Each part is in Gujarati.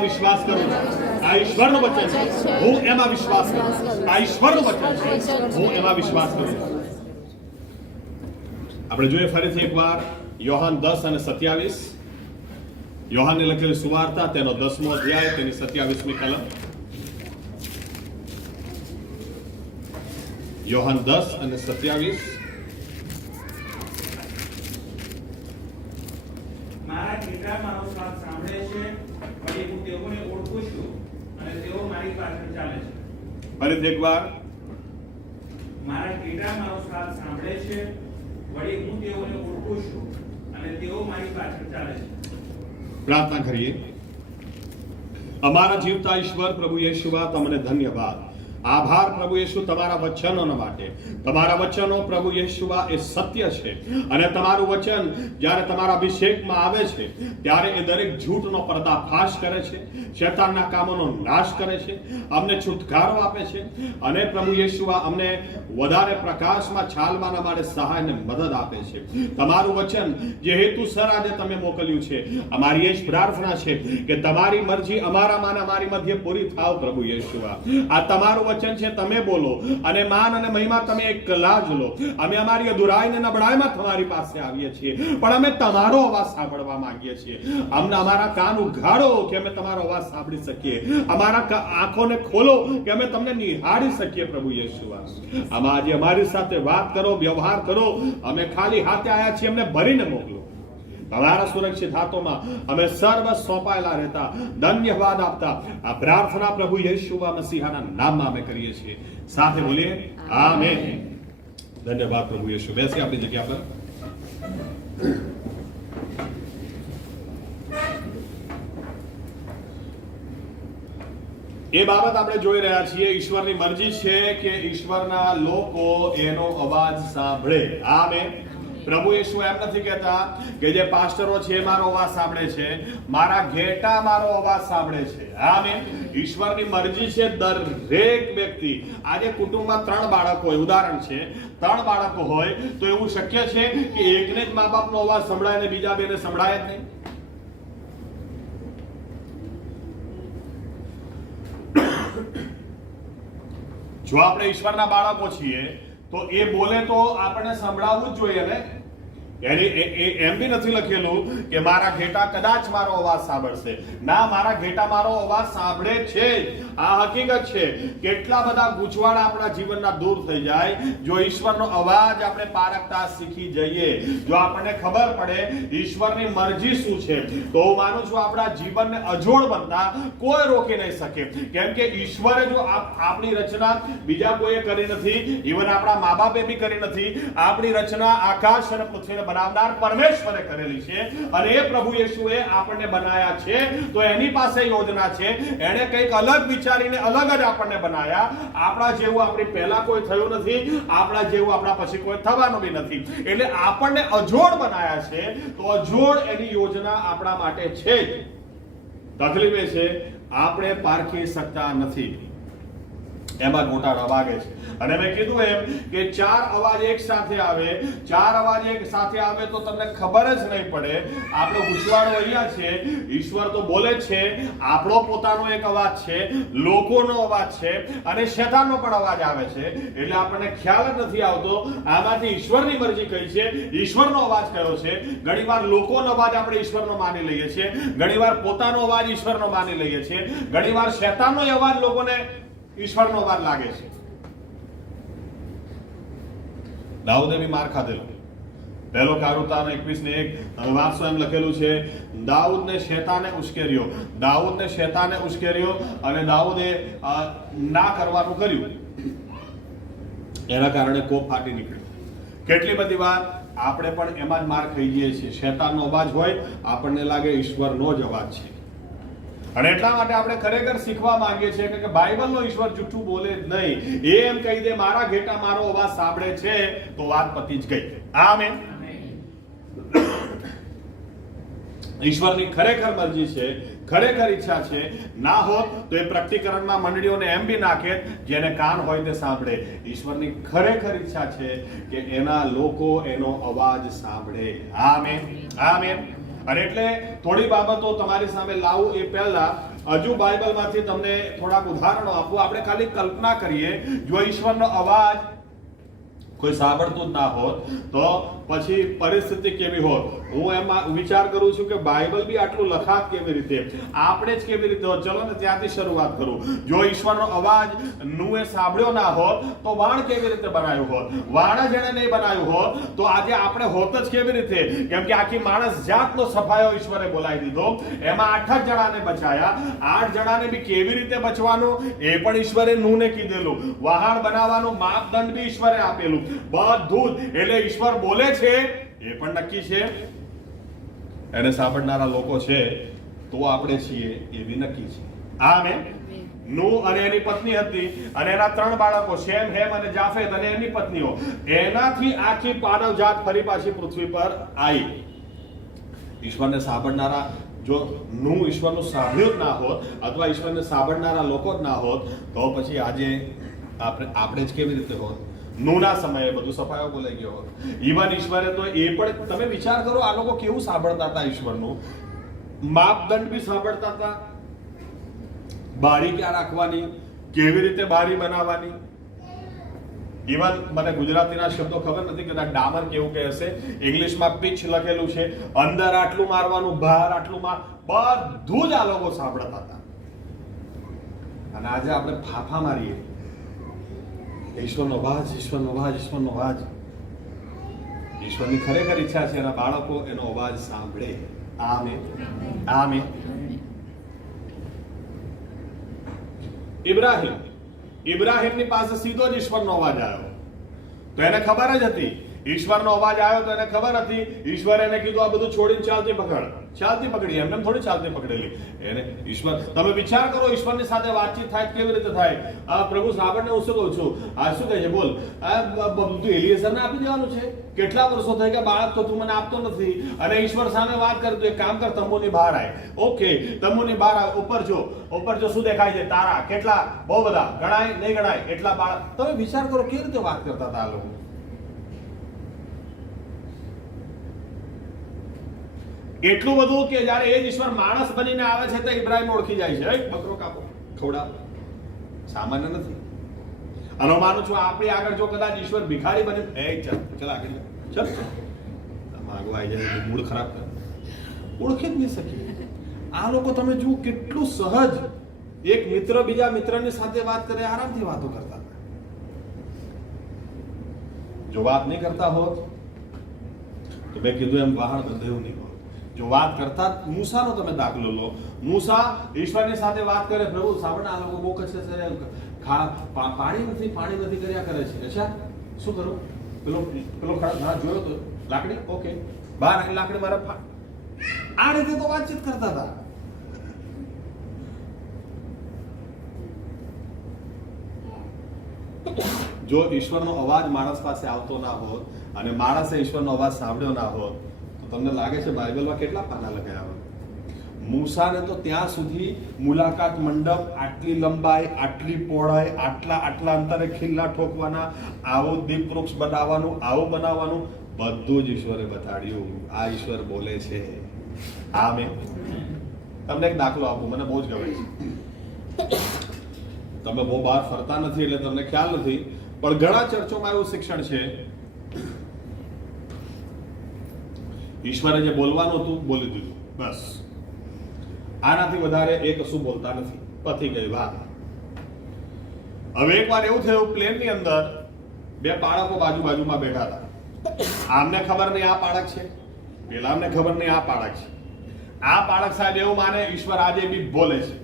એમાં વિશ્વાસ કરું છું. આ ઈશ્વરનું વચન છે, હું એમાં વિશ્વાસ કરું છું. આ ઈશ્વરનું વચન છે, હું એમાં વિશ્વાસ કરું છું. આપણે જોઈએ ફરીથી એકવાર યોહાન 10 અને 27. યોહાનને લખેલી સુવાર્તા તેનો 10મો અધ્યાય તેની 27મી કલમ. યોહાન 10 અને 27. મારા ઘેટા મારો સ્વાદ સાંભળે છે, વળી હું તેઓને ઓળખું છું અને તેઓ મારી પાછળ ચાલે છે. ફરીથી એકવાર. મારા ઘેટા મારો સ્વાદ સાંભળે છે, વળી હું તેઓને ઓળખું છું અને તેઓ મારી પાછળ ચાલે છે. પ્રાર્થના કરીએ. અમારા જીવતા ઈશ્વર પ્રભુ યેશુવા, તમને ધન્યવાદ, આભાર પ્રભુ યેશુ તમારા વચનોના માટે. તમારા વચનો પ્રભુ યેશુવા એ સત્ય છે, અને તમારું વચન જ્યારે તમારા અભિષેકમાં આવે છે ત્યારે એ દરેક ઝૂઠનો પર્દાફાશ કરે છે, શૈતાનના કામોનો નાશ કરે છે, અમને છુટકારો આપે છે, અને પ્રભુ યેશુવા અમને વધારે પ્રકાશમાં ચાલવાના માટે સહાય અને મદદ આપે છે. તમારું વચન જે હેતુસર આજે તમે મોકલ્યું છે, અમારી એ જ પ્રાર્થના છે કે તમારી મરજી અમારામાં અને અમારી મધ્ય પૂરી થાવ પ્રભુ યેશુવા. આ તમારું વચન છે, તમે બોલો અને માન અને મહિમા તમે એકલા જ લો. અમે અમારી અધૂરાઈ અને નબળાઈમાં તમારી પાસે આવીએ છીએ, પણ અમે તમારો અવાજ સાંભળવા માંગીએ છીએ. અમને અમારા કાન ઉઘાડો કે અમે તમારો અવાજ સાંભળી શકીએ, અમારા આંખોને ખોલો કે અમે તમને નિહાળી શકીએ પ્રભુ યેશુવા. આજે અમારી સાથે વાત કરો, વ્યવહાર કરો. અમે ખાલી હાથે આવ્યા છીએ, અમને ભરીને મોકલો. તમારા સુરક્ષિત હાથોમાં અમે સર્વ સોંપાયેલા રહેતા ધન્યવાદ આપતા આ પ્રાર્થના પ્રભુ યેશુવા મસીહાના નામમાં અમે કરીએ છીએ. સાથે બોલીએ આમેન. ધન્યવાદ પ્રભુ યેશુ. બેસી આપણી જગ્યા પર. એ બાબત આપણે જોઈ રહ્યા છીએ. ઈશ્વરની મરજી છે કે ઈશ્વરના લોકો એનો અવાજ સાંભળે. આમેન. પ્રભુ યેશુ એમ નથી કહેતા કે જે પાસ્ટરો છે મારો અવાજ સાંભળે છે, મારા ઘેટા મારો અવાજ સાંભળે છે. આમેન. ઈશ્વરની મરજી છે દરેક વ્યક્તિ. આજે કુટુંબમાં 3 બાળકો હોય, ઉદાહરણ છે 3 બાળકો હોય તો એવું શક્ય છે કે એકને જ મા બાપનો અવાજ સંભળાય ને બીજા બેને સંભળાય જ નહીં? જો આપણે ઈશ્વરના બાળકો છીએ તો એ બોલે તો આપણે સંભળાવવું જ જોઈએ ને. એમ બી નથી લખેલું કે મારા ઘેટા કદાચ મારો અવાજ સાંભળશે. ના, મારા ઘેટા મારો અવાજ સાંભળે છે. આ હકીકત છે. કેટલા બધા ગૂંચવાડા આપણા જીવનના દૂર થઈ જાય જો ઈશ્વરનો અવાજ આપણે પારખતા શીખી જઈએ, જો આપણને ખબર પડે ઈશ્વરની મરજી શું છે, તો હું માનું છું આપણા જીવનને અજોડ બનતા કોઈ રોકી નહીં શકે. કેમ કે ઈશ્વરે જો આપણી રચના બીજા કોઈએ કરી નથી, ઇવન આપણા મા બાપે બી કરી નથી. આપણી રચના આકાશ અને પૃથ્વીને બનાવનાર પરમેશ્વરે કરેલી છે, અને એ પ્રભુ યેશુએ આપણને બનાયા છે. તો એની પાસે યોજના છે. એણે કંઈક અલગ વિચારીને અલગ જ આપણને બનાયા. આપણા જેવું આપણી પહેલા કોઈ થયું નથી, આપણા જેવું આપણા પછી કોઈ થવાનું બી નથી. એટલે આપણને અજોડ બનાયા છે. તો અજોડ એની યોજના આપણા માટે છે જ. તકલીફ એ છે આપણે પારખી શકતા નથી. એમાં ગોટાળા વાગે છે. અને મેં કીધું એમ કે 4 અવાજ એક સાથે આવે, 4 અવાજ એક સાથે આવે તો તમને ખબર જ નહીં પડે. આપણો ગૂંચવાડો અહીંયા છે. ઈશ્વર તો બોલે છે, આપણો પોતાનો એક અવાજ છે, લોકોનો અવાજ છે, અને શૈતાનનો પણ અવાજ આવે છે. એટલે આપણને ખ્યાલ જ નથી આવતો આમાંથી ઈશ્વરની મરજી કઈ છે, ઈશ્વરનો અવાજ કયો છે. ઘણીવાર લોકોનો અવાજ આપણે ઈશ્વરનો માની લઈએ છીએ, ઘણીવાર પોતાનો અવાજ ઈશ્વરનો માની લઈએ છીએ, ઘણીવાર શૈતાનનો અવાજ લોકોને ઈશ્વરનો અવાજ લાગે છે. દાઉદે બી માર ખાધેલો. પહેલો કારુતાનો 21:1 વાંચો એમ લખેલું છે, દાઉદને શૈતાને ઉશ્કેર્યો. દાઉદને શૈતાને ઉશ્કેર્યો અને દાઉદે ના કરવાનું કર્યું. એના કારણે કોપ ફાટી નીકળ્યો. કેટલી બધી વાર આપણે પણ એમાં જ માર ખાઈ જઈએ છીએ. શૈતાનનો અવાજ હોય, આપણને લાગે ઈશ્વરનો જ અવાજ છે. અને એટલા માટે આપણે ખરેખર શીખવા માંગીએ છીએ કે બાઇબલનો ઈશ્વર જૂઠું બોલે જ નહીં. એમ કહી દે મારા ઘેટા મારો અવાજ સાંભળે છે તો વાત પતી જ ગઈ. આમેન. ઈશ્વરની ખરેખર મરજી છે, ખરેખર ઈચ્છા છે. ના હોત તો એ પ્રકટીકરણમાં મંડળીઓને એમ બી નાખે જેને કાન હોય તે સાંભળે. ઈશ્વરની ખરેખર ઈચ્છા છે કે એના લોકો એનો અવાજ સાંભળે. આમેન. આમેન. અને એટલે થોડી બાબતો તમારી સામે લાવું એ પહેલા હજુ બાઇબલમાંથી તમને થોડાક ઉદાહરણો આપું. આપણે ખાલી કલ્પના કરીએ, જો ઈશ્વરનો અવાજ કોઈ સાંભળતું જ ના હોત તો પછી પરિસ્થિતિ કેવી હોત. હું એમાં વિચાર કરું છું કે બાઇબલ બી આટલું લખાત કેવી રીતે, આપણે જ કેવી રીતે હોત. ચલો ને ત્યાંથી શરૂઆત કરું. જો ઈશ્વરનો અવાજ નુએ સાંભળ્યો ના હોત તો વાણ કેવી રીતે બનાવ્યું હોત. વાણ જ એને નહીં બનાવ્યું હોત તો આજે આપણે હોત જ કેવી રીતે. કેમ કે આખી માણસ જાતનો સફાયો ઈશ્વરે બોલાવી દીધો. એમાં 8 જ જણાને બચાયા. 8 જણાને બી કેવી રીતે બચવાનું એ પણ ઈશ્વરે નુને કીધેલું. વહાણ બનાવવાનું માપદંડ બી ઈશ્વરે આપેલું. બધું જ. એટલે ઈશ્વર બોલે છે એ પણ નક્કી છે, એને સાંભળનારા લોકો છે તો આપણે છીએ એ બી નક્કી છે. આમેન. નૂહ અને એની પત્ની હતી અને એના 3 બાળકો શેમ, હેમ અને જાફેત અને એની પત્નીઓ. એનાથી આખી માનવ જાત ફરી પાછી પૃથ્વી પર આવી. ઈશ્વરને સાંભળનારા જો નૂહ ઈશ્વરનું સાંભળ્યું જ ના હોત અથવા ઈશ્વરને સાંભળનારા લોકો જ ના હોત તો પછી આજે આપણે જ કેવી રીતે હોત. નૂના સમયે બધું સફાયો બોલાઈ ગયો હોત. ઈવન ઈશ્વરે તો એ પણ તમે વિચાર કરો, આ લોકો કેવું સાંભળતા હતા ઈશ્વરનું. માપદંડ બી સાંભળતા હતા. બારી ક્યાં રાખવાની, કેવી રીતે બારી બનાવવાની. ઇવન મને ગુજરાતીના શબ્દો ખબર નથી, કદાચ ડામર કેવું કહે છે, ઇંગ્લિશમાં પિચ લખેલું છે. અંદર આટલું મારવાનું, બહાર આટલું બધું જ આ લોકો સાંભળતા હતા. અને આજે આપણે ફાફા મારીએ, ઈશ્વરનો અવાજ, ઈશ્વરનો અવાજ, ઈશ્વરનો અવાજ. ઈશ્વરની ખરેખર ઈચ્છા છે એના બાળકો એનો અવાજ સાંભળે. આમેન. આમેન. ઇબ્રાહિમની પાસે સીધો જ ઈશ્વરનો અવાજ આવ્યો તો એને ખબર જ હતી. ઈશ્વરનો અવાજ આવ્યો તો એને ખબર હતી. ઈશ્વરે એને કીધું આ બધું છોડીને ચાલતી પકડી. એમને થોડી ચાલતી પકડેલી. એને ઈશ્વર, તમે વિચાર કરો, ઈશ્વરની સાથે વાતચીત થાય કેવી રીતે થાય. પ્રભુ સાંભળને હું શું કહું છું, આ શું કહે છે બોલ, બધું એલિયેઝરને આપી દેવાનું છે. કેટલા વર્ષો થઈ ગયા બાળક તો તું મને આપતો નથી. અને ઈશ્વર સામે વાત કરે તો એક કામ કર, તંબુની બહાર આય. ઓકે, તંબુની બહાર આવ, ઉપર જો શું દેખાય છે, તારા કેટલા, બહુ બધા, ગણાય નહીં ગણાય એટલા બાળક. તમે વિચાર કરો કેવી રીતે વાત કરતા હતા આ લોકો. એટલું બધું કે જ્યારે એ જ ઈશ્વર માણસ બનીને આવે છે તો ઇબ્રાહિમ ઓળખી જાય છે. બકરો કાપો, ખવડાવો. સામાન્ય નથી. અને હું માનું છું આપણી આગળ જો કદાચ ઈશ્વર ભિખારી બને, ચાલ આગળ ચાલ આગળ આવી જાય, મૂડ ખરાબ કરે, ઓળખી જ નહીં શકીએ. આ લોકો તમે જુઓ કેટલું સહજ. એક મિત્ર બીજા મિત્રની સાથે વાત કરે, આરામથી વાતો કરતા હતા. જો વાત નહીં કરતા હોત તો મેં કીધું એમ વાહન બંધાયું નહીં હોત. જો વાત કરતા, મૂસાનો તમે દાખલો લો. મૂસા ઈશ્વરની સાથે વાત કરે, પ્રભુ સાંભળ, આ લોકો બહુ કચ્છે છે, પાણી નથી કર્યા કરે છે. અચ્છા શું કરું? પેલો ખડા જોયો તો લાકડી, ઓકે, બહાર લાકડી મારા. આ રીતે તો વાતચીત કરતા હતા. જો ઈશ્વરનો અવાજ માણસ પાસે આવતો ના હોત અને માણસે ઈશ્વરનો અવાજ સાંભળ્યો ના હોત તો તમને લાગે છે બાઇબલમાં કેટલા પાના લખાયા હોત. મૂસાને તો ત્યાં સુધી મુલાકાત મંડપ, આટલી લંબાઈ, આટલી પહોળાઈ, આટલા અંતરે ખીલ્લા ઠોકવાના, આવું દીપ વૃક્ષ બનાવવાનું, આવું બનાવવાનું, બધું જ ઈશ્વરે બતાડ્યું. આ ઈશ્વર બોલે છે. આમેન. તમને એક દાખલો આપું, મને બહુ જ ગમે છે. તમે બહુ બહાર ફરતા નથી એટલે તમને ખ્યાલ નથી, પણ ઘણા ચર્ચોમાં એવું શિક્ષણ છે, ઈશ્વરે જે બોલવાનું હતું બોલી દીધું, બસ. આનાથી વધારે એ કશું બોલતા નથી, પતી ગઈ વાત. હવે એકવાર એવું થયું, પ્લેનની અંદર 2 બાળકો બાજુમાં બેઠા હતા. આમને ખબર નહીં આ બાળક છે, પેલાને ખબર નહીં આ બાળક છે. આ બાળક સાહેબ એવું માને ઈશ્વર આજે બી બોલે છે,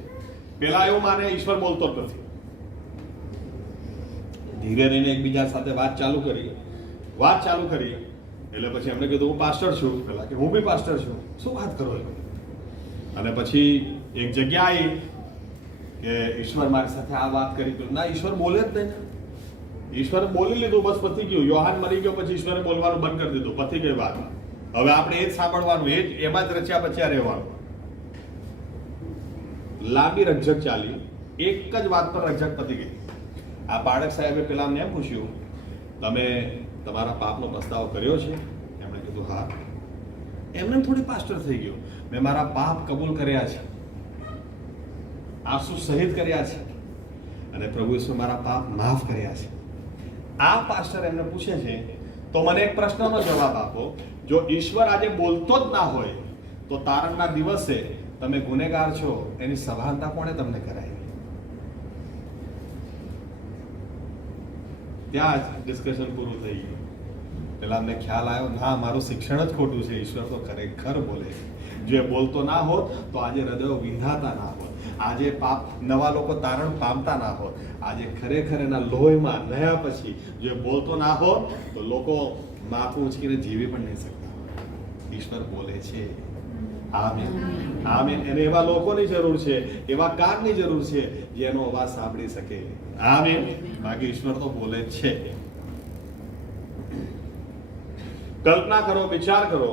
પેલા એવું માને ઈશ્વર બોલતો જ નથી. ધીરે રહીને એકબીજા સાથે વાત ચાલુ કરી એટલે પછી એમણે કીધું હું પાસ્ટર છું. પેલા કે હું બી પાસ્ટર છું. શું વાત કરો? અને પછી એક જગ્યા આવી કે ઈશ્વર મારી સાથે આ વાત કરી. ના, ઈશ્વર બોલે જ નહીં. ઈશ્વરે બોલી લીધું, બસ પતી ગયું. યોહાન મરી ગયો પછી ઈશ્વરે બોલવાનું બંધ કરી દીધું, પતી ગઈ વાત. હવે આપણે એ જ સાંભળવાનું, એમાં જ રચ્યા બચ્યા રહેવાનું. લાંબી રકઝક ચાલી, એક જ વાત પર રકઝક પતી ગઈ. આ બાળક સાહેબે પેલા એમ પૂછ્યું, તમે તમારા પાપનો પસ્તાવો કર્યો છે? એમણે કીધું હા. એમને થોડી પાસ્ટર થઈ ગયો, મેં મારા પાપ કબૂલ કર્યા છે. આંસુ સહિત કર્યા છે અને પ્રભુ ઈસુ મારા પાપ માફ કર્યા છે. આ પાસ્ટર એમને પૂછે છે, તો મને એક પ્રશ્નનો જવાબ આપો, જો ઈશ્વર આજે બોલતો જ ના હોય તો તારણના દિવસે તમે ગુનેગાર છો એની સભાનતા કોણે તમને કરાવી? ત્યાં જ ડિસ્કશન પૂરું થઈ ગયું. પેલા અમને ખ્યાલ આવ્યો, ના મારું શિક્ષણ જ ખોટું છે, ઈશ્વર તો ખરેખર બોલે છે. જો એ બોલતો ના હોત તો આજે હૃદયો વિંધાતા ના હોત, આજે પાપ નવા લોકો તારણ પામતા ના હોત, આજે ખરેખર એના લોહીમાં નયા પછી જો એ બોલતો ના હોત તો લોકો માથું ઊંચકીને જીવી પણ નહીં શકતા. ઈશ્વર બોલે છે. Amen, amen. એને એવા લોકોની જરૂર છે, એવા કામની જરૂર છે જેનો અવાજ સાંભળી શકે. આમેન. બાકી ઈશ્વર તો બોલે જ છે. કલ્પના કરો, વિચાર કરો,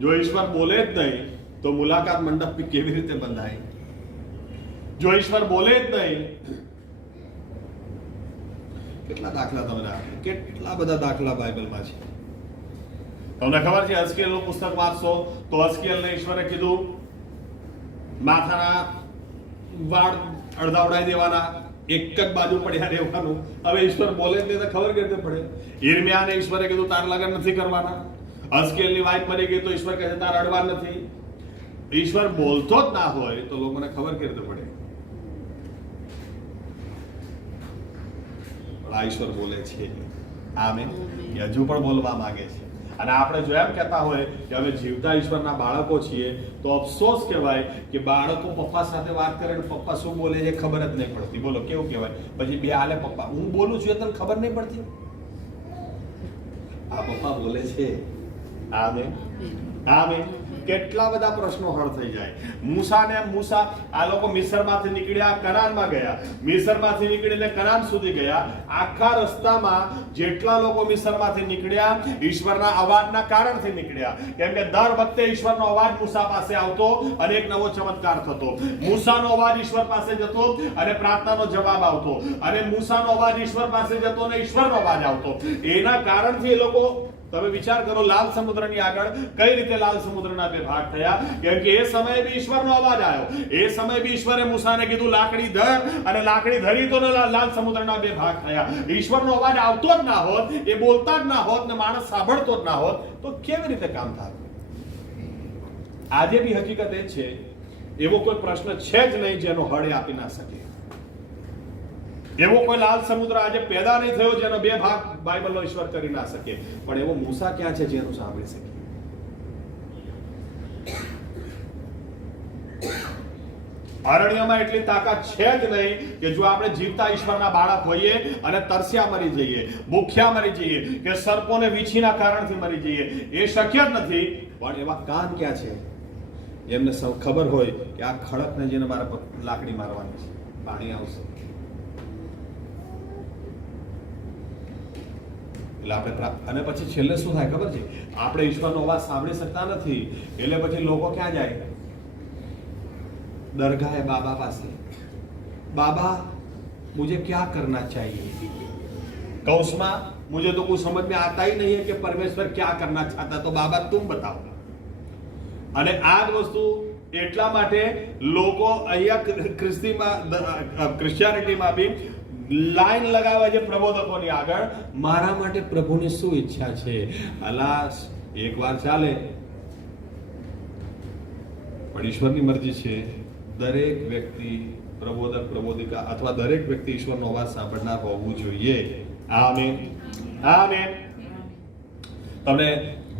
જો ઈશ્વર બોલે જ નહીં તો મુલાકાત મંડપ કેવી રીતે બંધાય? જો ઈશ્વર બોલે જ નહીં, કેટલા દાખલા તમને આપે, કેટલા બધા દાખલા બાઇબલમાં છે. તમને ખબર છે હઝકીએલનું પુસ્તક વાંચશો તો હઝકીએલને ઈશ્વરે કીધું માથાના વાળ અડધા ઉડાઈ દેવાના, એક જ બાજુ પડ્યા રહેવાનું. હવે ઈશ્વર બોલે જ નહીં તો ખબર કેવી રીતે પડે? યિર્મયાને ઈશ્વરે કીધું તાર લગન નથી કરવાના. હઝકીએલની વાઈફ મરી ગઈ તો ઈશ્વર કહે છે તાર અડવા નથી. ઈશ્વર બોલતો જ ના હોય તો લોકોને ખબર કેવી રીતે પડે? આ ઈશ્વર બોલે છે. આમેન. એ હજુ પણ બોલવા માંગે છે. અને આપણે જો એમ કહેતા હોય કે અમે જીવતા ઈશ્વરના બાળકો છીએ તો અફસોસ કહેવાય કે બાળકો પપ્પા સાથે વાત કરે ને પપ્પા શું બોલે છે ખબર જ નહીં પડતી. બોલો કેવું કહેવાય? પછી બે આલે પપ્પા હું બોલું છું એ તને ખબર નહીં પડતી? આ પપ્પા બોલે છે. Amen, amen. કેટલા બધા પ્રશ્નો હળ થઈ જાય. મૂસા આ લોકો મિસ્રમાંથી નીકળ્યા, કનાનમાં ગયા. મિસ્રમાંથી નીકળીને કનાન સુધી ગયા. આખા રસ્તામાં જેટલા લોકો મિસ્રમાંથી નીકળ્યા ઈશ્વરના અવાજના કારણથી નીકળ્યા. કેમ કે દર વખતે ઈશ્વરનો અવાજ મૂસા પાસે આવતો અને એક નવો ચમત્કાર થતો. મૂસાનો અવાજ ઈશ્વર પાસે જતો અને પ્રાર્થનાનો જવાબ આવતો, અને મૂસાનો અવાજ ઈશ્વર પાસે જતો અને ઈશ્વરનો અવાજ આવતો. એના કારણથી એ લોકો, તમે વિચાર કરો લાલ સમુદ્રની આગળ કઈ રીતે લાલ સમુદ્રના બે ભાગ થયા? કેમ કે એ સમયે બી ઈશ્વરનો અવાજ આવ્યો. એ સમયે બી ઈશ્વરે મૂસાને કીધું લાકડી ધર, અને લાકડી ધરી તો લાલ સમુદ્રના બે ભાગ થયા. ઈશ્વરનો અવાજ આવતો જ ના હોત, એ બોલતા જ ના હોત ને માણસ સાંભળતો જ ના હોત તો કેવી રીતે કામ થાય? આજે બી હકીકત એ છે, એવો કોઈ પ્રશ્ન છે જ નહીં જેનો હળ આપી ના શકે. એવો કોઈ લાલ સમુદ્ર આજે પેદા નહીં થયો જેનો બે ભાગ બાઇબલનો ઈશ્વર કરી ના શકે. પણ એવો મૂસા ક્યાં છે જેનું સાંભળી શકે? અરણ્યમાં એટલી તાકાત છે જ નહીં કે જો આપણે જીવતા ઈશ્વરના બાળક હોઈએ અને તરસ્યા મરી જઈએ, ભૂખ્યા મરી જઈએ, કે સર્પોને વીછીના કારણથી મરી જઈએ, એ શક્ય જ નથી. પણ એવા કાન ક્યાં છે એમને ખબર હોય કે આ ખડકને જેને મારા લાકડી મારવાની છે, પાણી આવશે. એટલે આપણે અને પછી છેલ્લે શું થાય ખબર છે? આપણે ઈશ્વરનો અવાજ સાંભળી શકતા નથી એટલે પછી લોકો ક્યાં જાય? દરગાહે, બાબા પાસે. બાબા मुझे क्या करना चाहिए? कौशमा मुझे तो कुछ समझ में आता ही नहीं है कि परमेश्वर क्या करना चाहता, तो बाबा तुम बताओ. અને આ જ વસ્તુ એટલા માટે લોકો અહીંયા ક્રિશ્ચિયાનિટીમાં બી લાઈન લગાવે છે પ્રબોધકોની આગળ, મારા માટે પ્રભુની શું ઈચ્છા છે. અલાસ એકવાર ચાલે પણ ઈશ્વરની મરજી છે. દરેક વ્યક્તિ પ્રબોધક, પ્રબોધિકા અથવા દરેક વ્યક્તિ ઈશ્વરનો અવાજ સાંભળનાર હોવું જોઈએ. Amen, amen. તમને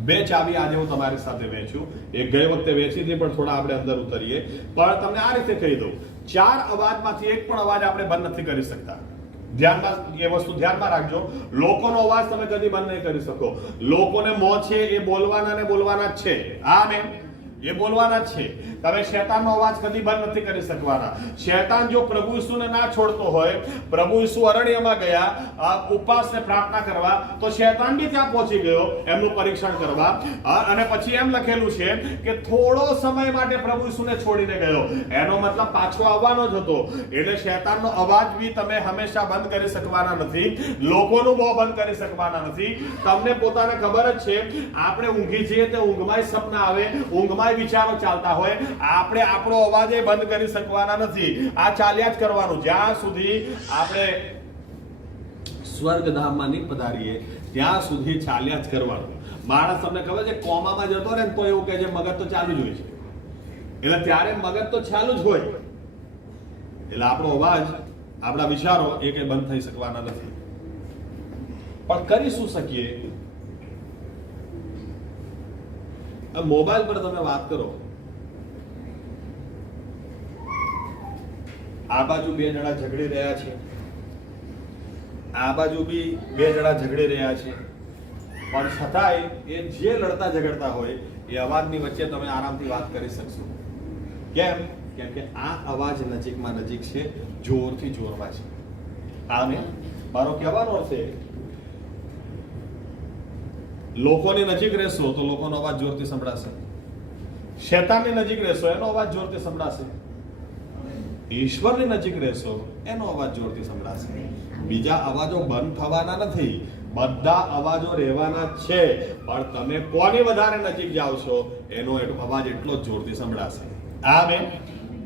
બે ચાવી આજે હું તમારી સાથે વહેંચું. એક ગઈ વખતે વેચી હતી પણ થોડા આપણે અંદર ઉતરીએ. પણ તમને આ રીતે કહી દઉં, 4 અવાજમાંથી એક પણ અવાજ આપણે બંધ નથી કરી શકતા. ધ્યાનમાં એ વસ્તુ ધ્યાનમાં રાખજો. લોકોનો અવાજ તમે કદી બંધ નહીં કરી શકો. લોકોને મોં છે એ બોલવાના ને બોલવાના જ છે. આમેન, એ બોલવાના જ છે. તમે શેતાનનો અવાજ કદી બંધ નથી કરી શકવાના. શેતાન જો પ્રભુ ઈસુને ના છોડતો હોય, પ્રભુ ઈસુ અરણ્યમાં ગયા ઉપવાસ ને પ્રાર્થના કરવા, તો શેતાન બી ત્યાં પહોંચી ગયો એમનું પરીક્ષણ કરવા. અને પછી એમ લખેલું છે કે થોડો સમય માટે પ્રભુ ઈસુને છોડીને ગયો. એનો મતલબ પાછો આવવાનો જ હતો. એટલે શેતાનનો અવાજ બી તમે હંમેશા બંધ કરી શકવાના નથી. લોકોનું મોં બંધ કરી શકવાના નથી. તમને પોતાને ખબર જ છે, આપણે ઊંઘી જઈએ તો ઊંઘમાં સપના આવે, ઊંઘમાં વિચારો ચાલતા હોય. આપણે આપણો અવાજ બંધ કરી શકવાના નથી. આ ચાલ્યા જ કરવાનું જ્યાં સુધી આપણે સ્વર્ગધામમાં નહીં પધારીએ ત્યાં સુધી ચાલ્યા જ કરવાનું. માણસ તમને ખબર છે કોમામાં જતો રહે ને તો એવું કહે છે મગજ તો ચાલુ જ હોય છે. એટલે ત્યારે મગજ તો ચાલુ જ હોય. એટલે આપણો અવાજ, આપણા વિચારો એ કઈ બંધ થઈ શકવાના નથી. પણ કરી શું શકીએ? મોબાઈલ પર તમે વાત કરો, આ બાજુ બે જણા ઝઘડી રહ્યા છે, આ બાજુ બી બે જણા ઝઘડી રહ્યા છે, પણ છતાંય એ જે લડતા ઝઘડતા હોય એ અવાજની વચ્ચે તમે આરામથી વાત કરી શકશો. કેમ? કેમ કે આ અવાજ નજીકમાં નજીક છે, જોરથી જોરમાં છે. આને મારો કહેવાનો અર્થ છે લોકોની નજીક રહેશો તો લોકોનો અવાજ જોરથી સંભળાશે. શૈતાનની નજીક રહેશો એનો અવાજ જોરથી સંભળાશે. ઈશ્વરની નજીક રહેશો એનો અવાજ જોરથી સંભળાશે. બીજા અવાજો બંધ થવાના નથી, બધા અવાજો રહેવાના જ છે, પણ તમે કોની વધારે નજીક જાઓ છો એનો અવાજ એટલો જ જોરથી સંભળાશે. આમેન.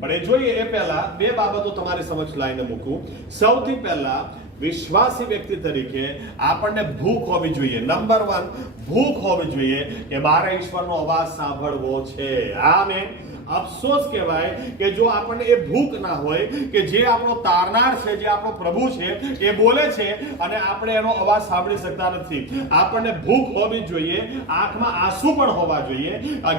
પણ એ જોઈએ એ પહેલા બે બાબતો તમારી સમક્ષ લાવીને મૂકું. સૌથી પહેલા વિશ્વાસી વ્યક્તિ તરીકે આપણને ભૂખ હોવી જોઈએ. નંબર 1 ભૂખ હોવી જોઈએ કે મારે ઈશ્વરનો અવાજ સાંભળવો છે. આમેન. અફસોસ કહેવાય કે જો આપણને એ ભૂખ ના હોય કે જે આપણો તારનાર છે, જે આપણો પ્રભુ છે એ બોલે છે અને આપણે એનો અવાજ સાંભળી શકતા નથી. આપણને ભૂખ હોવી જોઈએ, આંખમાં આંસુ પણ હોવા જોઈએ.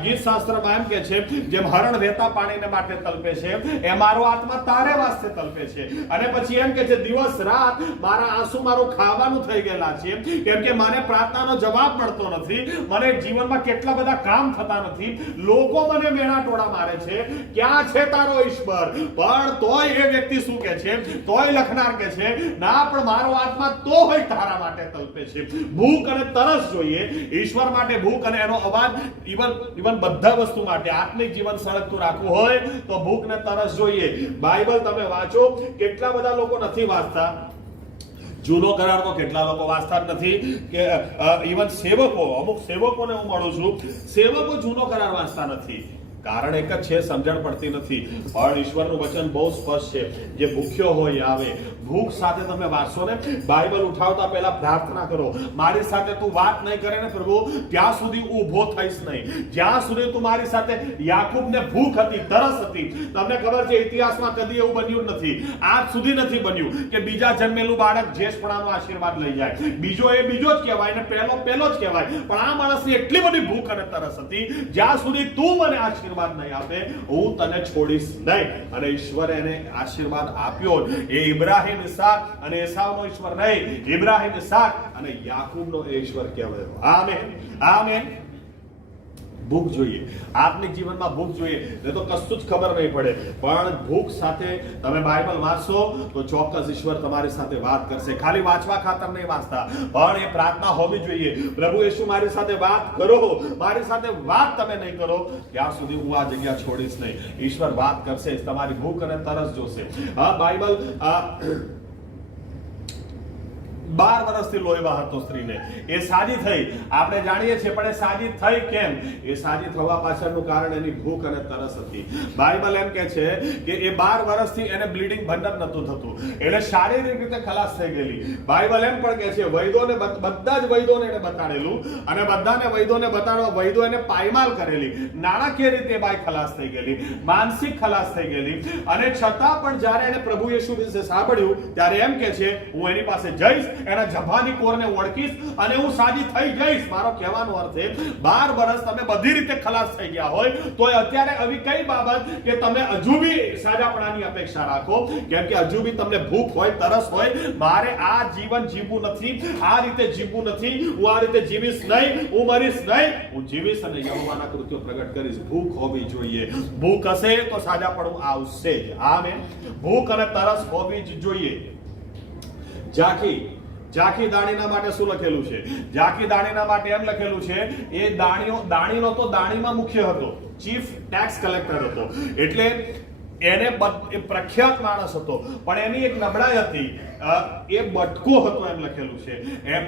ગીત શાસ્ત્રમાં એમ કે છે જેમ હરણ વહેતા પાણીને માટે તલપે છે એ મારો આત્મા તારે વાસ્તે તલપે છે. અને પછી એમ કે છે દિવસ રાત મારા આંસુ મારું ખાવાનું થઈ ગયેલા છે, કેમ કે મને પ્રાર્થનાનો જવાબ મળતો નથી, મને જીવનમાં કેટલા બધા કામ થતા નથી, લોકો મને મેણા ટોળા મારે છે, ક્યાં છે તારો ઈશ્વર? પણ તોય એ વ્યક્તિ શું કે છે? તોય લખનાર કે છે ના, પણ મારો આત્મા તો હોય તારા માટે તલપે છે. ભૂખ અને તરસ જોઈએ ઈશ્વર માટે. ભૂખ અને એનો અવાજ ઇવન બધા વસ્તુ માટે આત્મિક જીવન સળગતું રાખવું હોય તો ભૂખ ને તરસ જોઈએ. બાઇબલ તમે વાંચો, કેટલા બધા લોકો નથી વાંચતા. જૂનો કરાર તો કેટલા લોકો વાંચતા જ નથી કે ઇવન સેવકો, અમુક સેવકોને હું મળું છું, સેવકો જૂનો કરાર વાંચતા નથી. કારણ એક જ છે, સમજણ પડતી નથી. પણ ઈશ્વરનું વચન બહુ સ્પષ્ટ છે, જે ભૂખ્યો હોય આવે. ભૂખ સાથે તમે વાંચશો ને, બાઇબલ ઉઠાવતા પહેલા પ્રાર્થના કરો, મારી સાથે તું વાત નહીં કરે ને પ્રભુ ત્યાં સુધી ઊભો થઈશ નહીં. જ્યાં સુધી તું મારી સાથે, યાકૂબને ભૂખ હતી, તરસ હતી. તમને ખબર છે ઇતિહાસમાં કદી એવું બન્યું નથી, આજ સુધી નથી બન્યું કે બીજા જન્મેલું બાળક જ્યેષ્ઠપણાનો આશીર્વાદ લઈ જાય. બીજો એ બીજો જ કહેવાય ને પહેલો જ કહેવાય. પણ આ માણસની એટલી બધી ભૂખ અને તરસ હતી, જ્યાં સુધી તું મને આશીર્વાદ નહીં આપે હું તને છોડીશ નહીં. અને ઈશ્વરે એને આશીર્વાદ આપ્યો. એ ઇબ્રાહિમ, ઇસાક અને એસાવનો ઈશ્વર નહીં, ઇબ્રાહિમ, ઇસાક અને યાકૂબનો ઈશ્વર કહેવાય. આમેન. આમેન. ભૂખ જોઈએ, આત્મિક જીવનમાં ભૂખ જોઈએ, નહીં તો કશું જ ખબર નહીં પડે. પણ ભૂખ સાથે તમે બાઇબલ વાંચશો તો ચોક્કસ ઈશ્વર તમારી સાથે વાત કરશે. ખાલી વાંચવા ખાતર નહીં વાંચતા, પણ એ પ્રાર્થના હોવી જોઈએ, પ્રભુ યેશુ મારી સાથે વાત કરો. મારી સાથે વાત તમે નહીં કરો ત્યાં સુધી હું આ જગ્યા છોડીશ નહીં. ઈશ્વર વાત કરશે, તમારી ભૂખ અને તરસ જોશે. બાઇબલ 12 વર્ષથી લોહીમાં હતો સ્ત્રીને, એ સાજી થઈ આપણે જાણીએ છીએ. પણ એ સાજી થઈ કેમ? એ સાજી થવા પાછળનું કારણ એની ભૂખ અને તરસ હતી. બાઇબલ એમ કે છે કે એ 12 વર્ષથી એને બ્લીડિંગ બંધ નતું થતું, એટલે શારીરિક રીતે ખલાસ થઈ ગયેલી. બાઇબલ એમ પણ કે છે વૈદોને, બધા જ વૈદોને એને બતાડેલું, અને બધાને વૈદોને બતાડવા વૈદો એને પાયમાલ કરેલી. નાણાકીય રીતે બાઈ ખલાસ થઈ ગયેલી, માનસિક ખલાસ થઈ ગયેલી. અને છતાં પણ જ્યારે એને પ્રભુ યેશુ વિશે સાંભળ્યું ત્યારે એમ કે છે હું એની પાસે જઈશ, એના જભાની કોરને ઓળખીશ અને હું સાજી થઈ જઈશ. મારો કહેવાનો અર્થ છે 12 વર્ષ તમે બધી રીતે ખલાસ થઈ ગયા હોય તો અત્યારે આવી કઈ બાબત કે તમે હજુ બી સાજાપણાની અપેક્ષા રાખો? કેમ કે હજુ બી તમને ભૂખ હોય, તરસ હોય, મારે આ જીવન જીવવું નથી, આ રીતે જીવવું નથી, હું આ રીતે જીવીશ નહીં, હું મરીશ નહીં, હું જીવીશ અને યહોવાના કૃત્યો પ્રગટ કરીશ. ભૂખ હોવી જોઈએ. ભૂખ હશે તો સાજાપણું આવશે જ. આમેન. ભૂખ અને તરસ હોવી જ જોઈએ. જાખી દાણીના માટે શું લખેલું છે? જાખી દાણીના માટે એમ લખેલું છે, એ દાણીનો તો દાણીમાં મુખ્ય હતો, ચીફ ટેક્સ કલેક્ટર હતો. એટલે એ પ્રખ્યાત માણસ હતો, પણ એની એક નબળાઈ હતી, એ બટકો હતો એમ લખેલું છે.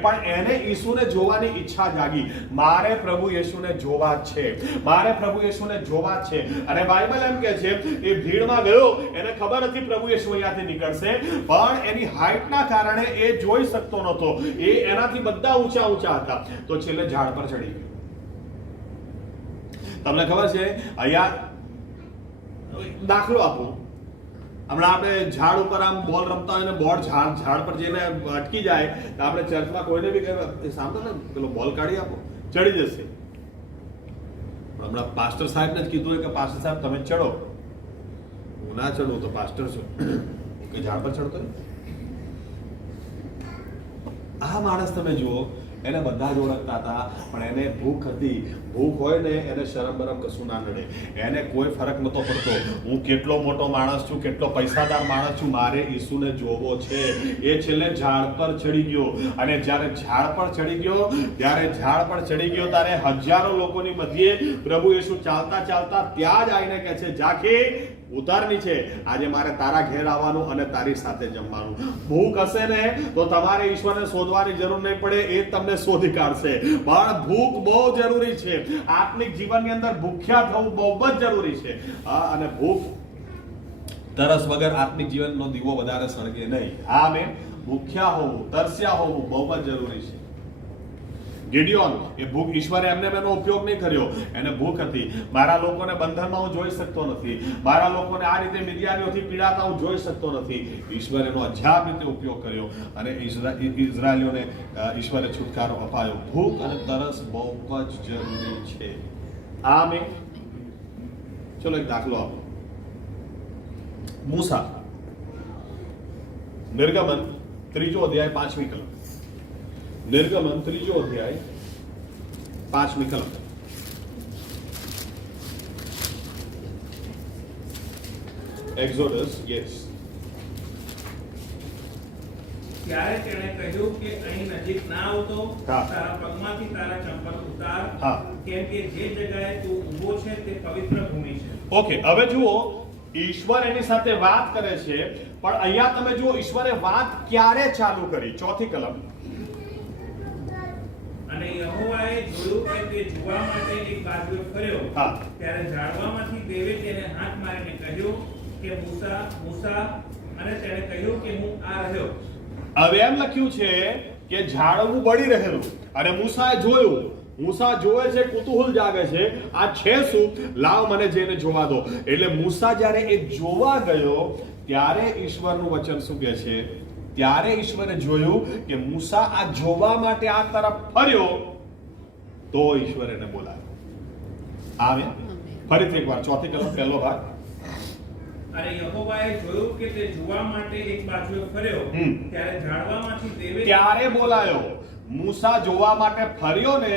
પણ એને ઈસુને જોવાની ઈચ્છા જાગી. મારે પ્રભુ યેશુને જોવા જ છે, મારે પ્રભુ યેશુને જોવા જ છે. અને બાઇબલ એમ કહે છે એ ભીડમાં ગયો, એને ખબર હતી પ્રભુ યેશુ અહીંયાથી નીકળશે, પણ એની હાઇટના કારણે એ જોઈ શકતો નહોતો. એ એનાથી બધા ઊંચા ઊંચા હતા, તો છેલ્લે ઝાડ પર ચડી ગયો. તમને ખબર છે, અહીંયા દાખલો આપો, હમણાં આપણે ઝાડ ઉપર આમ બોલ રમતા હોય ને બોલ ઝાડ પર જઈને અટકી જાય તો આપણે ચર્ચમાં કોઈને બી કહેવાય સાંભળો ને પેલો બોલ કાઢી આપો, ચડી જશે. હમણાં પાસ્ટર સાહેબને જ કીધું હોય કે પાસ્ટર સાહેબ તમે ચડો. હું ના ચડું તો પાસ્ટર છું કે ઝાડ પર ચડતો. આ માણસ તમે જુઓ, એને બધા જ ઓળખતા હતા, પણ એને ભૂખ હતી. ભૂખ હોય ને એને શરમ બરમ કશું ના નડે, એને કોઈ ફરક નતો પડતો. હું કેટલો મોટો માણસ છું, કેટલો પૈસાદાર માણસ છું, મારે ઈસુને જોવો છે. એ છેલ્લે ઝાડ પર ચડી ગયો, અને જ્યારે ઝાડ પર ચડી ગયો ત્યારે હજારો લોકોની મધ્યે પ્રભુ યેશુ ચાલતા ચાલતા ત્યાં જ આવીને કહે છે, જાખી ઉતાર નીચે, આજે મારે તારા ઘેર આવવાનું અને તારી સાથે જમવાનું. ભૂખ હશે ને તો તમારે ઈશ્વરને શોધવાની જરૂર નહીં પડે, એ જ તમને શોધી કાઢશે. પણ ભૂખ બહુ જરૂરી છે. આત્મિક જીવનની અંદર ભૂખ્યા થવું બહુ જ જરૂરી છે. અને ભૂખ તરસ વગર આત્મિક જીવનનો દીવો વધારે સળગે નહીં. આમેન. ભૂખ્યા હોવું, તરસ્યા હોવું બહુ જ જરૂરી છે. ગિડિયોન, એ ભૂખ, ઈશ્વરે એમને એનો ઉપયોગ નહીં કર્યો. એને ભૂખ હતી. મારા લોકોને બંધનમાં હું જોઈ શકતો નથી, મારા લોકોને આ રીતે મિદ્યાનીઓથી પીડાતા હું જોઈ શકતો નથી. ઈશ્વરે એનો અજાબ રીતે ઉપયોગ કર્યો અને ઇઝરાયલીઓને ઈશ્વરે છુટકારો અપાયો. ભૂખ અને તરસ બહુ જ જરૂરી છે. આમેન. ચલો એક દાખલો આપો. મૂસા, નિર્ગમન 3 અધ્યાય 5મી કલમ. નિર્ગમન 3 અધ્યાય 5મી કલમ. એક્ઝોડસ, યસ. ત્યારે તેણે કહ્યું કે અહીં નજીક ના આવતો, હા. તારા પગમાંથી તારા ચંપલ ઉતાર, હા. કેમ કે જે જગ્યાએ તું ઊભો છે તે પવિત્ર ભૂમિ છે. ઓકે, હવે જુઓ, ઈશ્વર એની સાથે વાત કરે છે, પણ અહીંયા તમે જુઓ ઈશ્વરે વાત ક્યારે ચાલુ કરી. 4th કલમ. અને યહોવાએ જોયું કે તે જોવા માટે એક બાજુએ ફર્યો, હા. ત્યારે ઝાડવામાંથી દેવે તેને હાથ મારીને કહ્યું કે મૂસા, મૂસા, અને તેણે કહ્યું કે હું આ રહ્યો. હવે એમ લખ્યું છે કે ઝાડવું બળી રહેલું, અને મૂસાએ જોયું. મૂસા જોવે છે, કુતૂહલ જાગે છે, આ છે શું? લાવ મને જઈને જોવા દો. એટલે મૂસા જ્યારે એ જોવા ગયો ત્યારે ઈશ્વરનું વચન શું કહે છે? ત્યારે ઈશ્વરે જોયું કે મૂસા આ જોવા માટે આ તરફ ફર્યો, તો ઈશ્વર એને બોલાવ્યો. આમે ફરીથી એકવાર 4th કલમ પહેલો ભાગ. અને યહોવાએ જોયું કે તે જોવા માટે એક બાજુએ ફર્યો, ત્યારે ઝાડવામાંથી દેવે ત્યારે બોલાયો. મૂસા જોવા માટે ફર્યો ને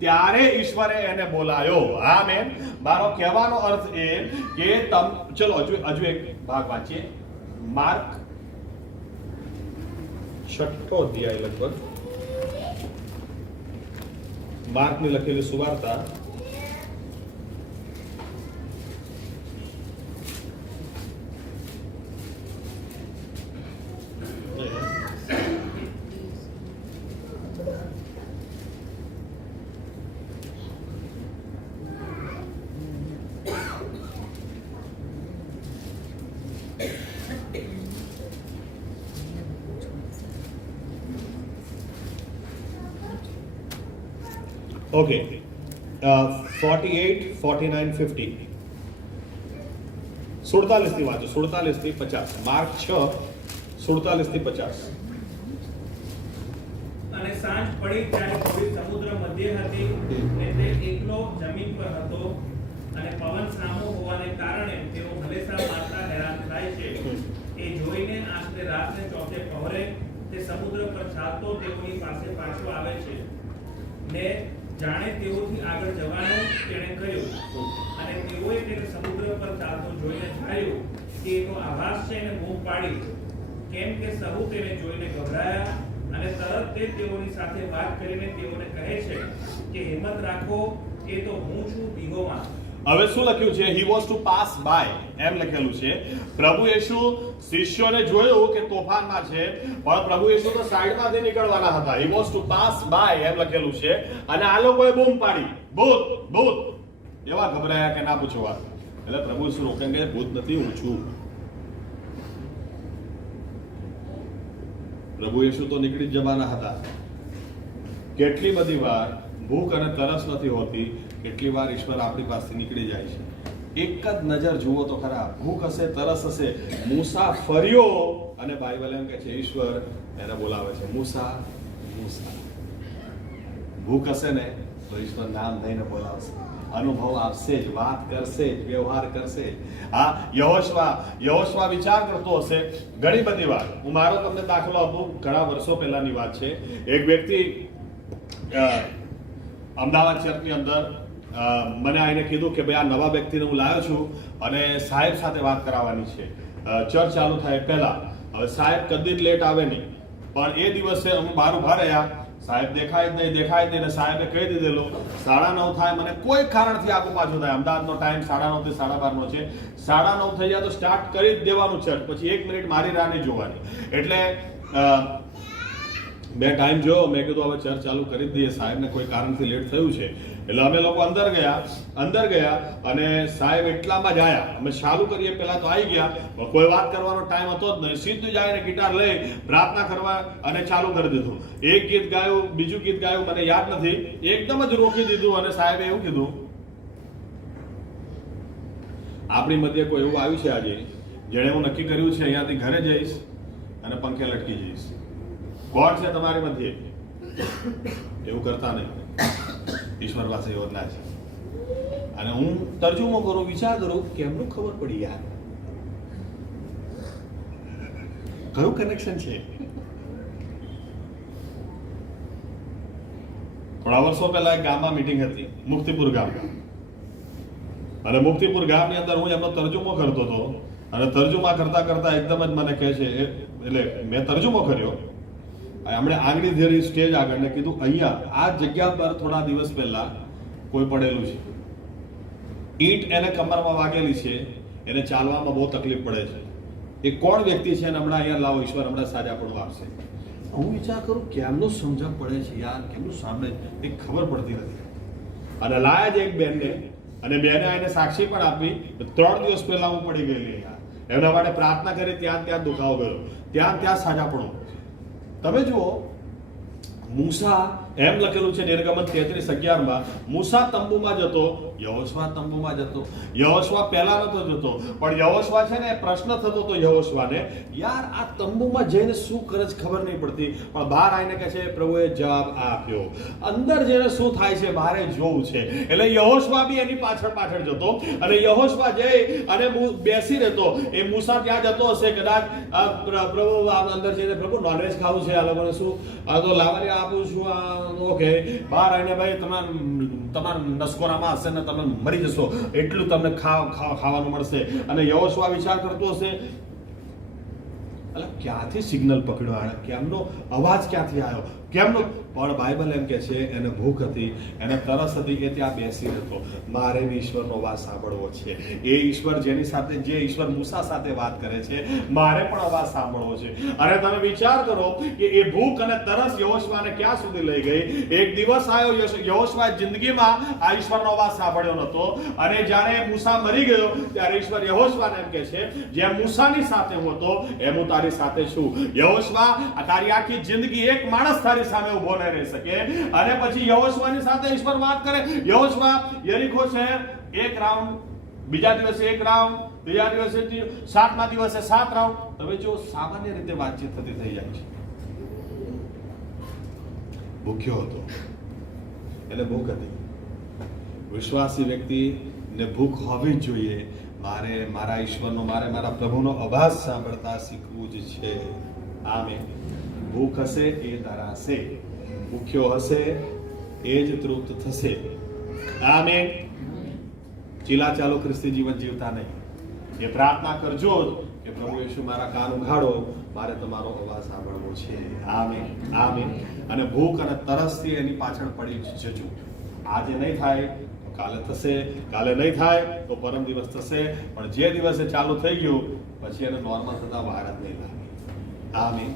ત્યારે ઈશ્વરે એને બોલાયો. આમેન. મારો કહેવાનો અર્થ એ કે ચલો હજુ એક ભાગ વાંચીએ. માર્ક 6ઠો અધ્યાય લગભગ. માર્કની લખેલી સુવાર્તા ઓકે. 48, 49, 50. 47 થી વાંચો. 47 થી 50. માર્ક 6, 47 થી 50. અને સાંજ પડી ત્યારે થોડી સમુદ્ર મધ્ય હતી, ને તે એકલો જમીન પર હતો, અને પવન સામો હોવાને કારણે તેઓ હંમેશા માત્ર હેરાન થાય છે. એ જોઈને આશરે રાતને ચોથે પહોરે તે સમુદ્ર પર ચાલતો તેઓની પાસે પાછો આવે છે, ને જાણે તેઓથી આગળ જવાનું તેણે કહ્યું. અને તેઓએ તેને સમુદ્ર પર ચાલતો જોઈને ધાર્યું કે એનો આભાસ છે, અને બૂમ પાડી, કેમ કે સહુ તેને જોઈને ગભરાયા. અને તરત તે તેઓની સાથે વાત કરીને તેઓને કહે છે કે હિંમત રાખો, એ તો હું છું, બીગોમાં. હવે શું લખ્યું છે? He was to pass by, એમ લખેલું છે. પ્રભુ યેશુ શિષ્યોને જોયું કે તોફાનમાં છે, પણ પ્રભુ યેશુ તો સાઈડમાંથી નીકળવાના હતા. He was to pass by એમ લખેલું છે. અને આ લોકોએ બૂમ પાડી, ભૂત ભૂત. એવા ગભરાયા કે ના પૂછો વાત. એટલે પ્રભુ યેશુ રોકે કે ભૂત નથી, હું છું. પ્રભુ યેશુ તો નીકળી જ જવાના હતા. કેટલી બધી વાર ભૂખ અને તરસ નથી હોતી, કેટલી વાર ઈશ્વર આપણી પાસેથી નીકળી જાય છે. એક જ નજર જુઓ તો ખરા, ભૂખ હશે, તરસ હશે. મૂસા ફર્યો અને બાઇબલ એમ કહે છે ઈશ્વર એને બોલાવે છે, મૂસા મૂસા. ભૂખ હશે ને તો ઈશ્વર નામ લઈને બોલાવશે, અનુભવ આપશે જ, વાત કરશે જ, વ્યવહાર કરશે જ. હા, યહોશવા વિચાર કરતો હશે ઘણી બધી વાર. હું મારો તમને દાખલો આપું, ઘણા વર્ષો પહેલાની વાત છે. એક વ્યક્તિ અમદાવાદ શહેરની અંદર મને આવીને કીધું કે ભાઈ આ નવા વ્યક્તિને હું લાવ્યો છું અને સાહેબ સાથે વાત કરાવવાની છે, ચર્ચ ચાલુ થાય પહેલા. હવે સાહેબ કદી જ લેટ આવે નહીં, પણ એ દિવસે અમે બહાર ઉભા રહ્યા, સાહેબ દેખાય જ નહીં. અને સાહેબે કહી દીધેલું 9:30 થાય, મને કોઈ કારણથી આગળ પાછું થાય. અમદાવાદનો ટાઈમ 9:30 થી 12:30 છે. 9:30 થઈ જાય તો સ્ટાર્ટ કરી જ દેવાનું છે, પછી 1 મિનિટ મારી રાહ નહીં જોવાની. એટલે મેં ટાઈમ જોયો, મેં કીધું હવે ચર્ચ ચાલુ કરી જ દઈએ, સાહેબને કોઈ કારણથી લેટ થયું છે. એટલે અમે લોકો અંદર ગયા અને સાહેબ એટલામાં જ આવ્યા. અમે ચાલુ કરીએ પહેલા તો આવી ગયા, પણ કોઈ વાત કરવાનો ટાઈમ હતો જ નહીં. સીધું જ આવીને ગિટાર લઈ પ્રાર્થના કરવા અને ચાલુ કરી દીધું. એક ગીત ગાયું, બીજું ગીત ગાયું, મને યાદ નથી. એકદમ જ રોકી દીધું અને સાહેબે એવું કીધું, આપણી મધ્ય કોઈ એવું આવ્યું છે આજે જેણે હું નક્કી કર્યું છે અહીંયાથી ઘરે જઈશ અને પંખે લટકી જઈશ. કોણ છે તમારી મધ્યે? એવું કરતા નહીં. ઈશ્વર પાસે યોજના છે. અને હું તર્જુમો કરું, વિચાર કરું, કેમનું ખબર પડી યાર, કયું કનેક્શન છે? થોડા વર્ષો પહેલા એક ગામમાં મીટિંગ હતી, મુક્તિપુર ગામ. અને મુક્તિપુર ગામની અંદર હું એમનો તર્જુમો કરતો હતો અને તર્જુમા કરતા કરતા એકદમ જ મને કહે છે, એટલે મેં તર્જુમો કર્યો, હમણે આંગળી ધરી સ્ટેજ આગળ ને કીધું, અહીંયા આ જગ્યા પર થોડા દિવસ પહેલા કોઈ પડેલું છે, ઈંટ એને કમરમાં વાગેલી છે, એને ચાલવામાં બહુ તકલીફ પડે છે. એ કોણ વ્યક્તિ છે અને હમણાં અહીંયા લાવો, ઈશ્વર હમણાં સાજાપણું આપશે. હું વિચાર કરું કેમનું સમજણ પડે છે યાર, કેમનું સાંભળે એ ખબર પડતી નથી. અને લાયા જ એક બેનને, અને બેને આને સાક્ષી પણ આપી, 3 દિવસ પહેલા હું પડી ગયેલી યાર. એમના માટે પ્રાર્થના કરી, ત્યાં દુખાવો ગયો, ત્યાં સાજાપણું. તમે જુઓ, મૂસા એમ લખેલું છે નિર્ગમન 33:11 મૂસા તંબુમાં જતો, યહોશવા તંબુમાં જતો. યહોશવા પહેલા નતો જતો, પણ યહોશવા છે ને પ્રશ્ન થતો હતો યહોશવાને, યાર આ તંબુમાં જઈને શું કરે છે ખબર નહીં પડતી, પણ બહાર આવીને કહે છે પ્રભુએ જવાબ આપ્યો, અંદર જઈને શું થાય છે બહારે જોવું છે. એટલે યહોશવા બી એની પાછળ જતો, અને યહોશવા જઈ અને બેસી રહેતો. એ મૂસા ત્યાં જતો હશે કદાચ, પ્રભુ અંદર જઈને પ્રભુ નોનવેજ ખાવું છે, આ લોકોને શું આ તો લાવરી આપું છું, ઓકે. બહાર આવીને ભાઈ તમારા નસકોરામાં હશે ને તમે મરી જશો, એટલું તમને ખાવાનું મળશે. અને યહોશવા વિચાર કરતો હશે, એટલે ક્યાંથી સિગ્નલ પકડ્યો, કેમનો અવાજ ક્યાંથી આવ્યો, કેમનો? પણ બાઇબલ એમ કે છે એને ભૂખ હતી, એને તરસ હતી, એ ત્યાં બેસી રહેતો. મારે બી ઈશ્વરનો અવાજ સાંભળવો છે. એ ઈશ્વર જેની સાથે, જે ઈશ્વર મૂસા સાથે વાત કરે છે, મારે પણ અવાજ સાંભળવો છે. અને તમે વિચાર કરો કે એ ભૂખ અને તરસ યહોશવાને ક્યાં સુધી લઈ ગઈ. એક દિવસ આવ્યો, યહોશવા જિંદગીમાં આ ઈશ્વરનો અવાજ સાંભળ્યો નતો, અને જ્યારે મૂસા મરી ગયો ત્યારે ઈશ્વર યહોશવાને એમ કે છે, જેમ મૂસાની સાથે હું હતો એમ હું તારી સાથે છું. યહોશવા, તારી આખી જિંદગી એક માણસ તારી સામે ઉભો ન રહી શકે. અને પછી યહોશવાની સાથે ઈશ્વર વાત કરે. યહોશવા યરીખો શહેર 1 રાઉન્ડ, બીજા દિવસે 1 રાઉન્ડ, ત્રીજા દિવસે 7મા દિવસે 7 રાઉન્ડ. તમે જો સામાન્ય રીતે વાતચીત થતી થઈ જાય છે. ભૂખ્યો હતો એટલે ભૂખ હતી. વિશ્વાસી વ્યક્તિને ભૂખ હોવી જ જોઈએ. મારે મારા ઈશ્વરનો, મારા પ્રભુનો અવાજ સાંભળતા શીખવું જ છે. આમેન. ભૂખ હશે એ ધરાશે, ભૂખ્યો હશે એ જ તૃપ્ત થશે. આમેન. ચીલા ચાલો ખ્રિસ્તી જીવન જીવતા નહીં. એ પ્રાર્થના કરજો કે પ્રભુ યેશુ મારા કાન ઉઘાડો, મારે તમારો અવાજ સાંભળવો છે. Amen, amen. અને ભૂખ અને તરસથી એની પાછળ પડી જજો. આજે નહીં થાય તો કાલે થશે, કાલે નહીં થાય તો પરમ દિવસ થશે, પણ જે દિવસે ચાલુ થઈ ગયું પછી એને નોર્મલ થતા વાર જ નહીં લાગે. આમીન,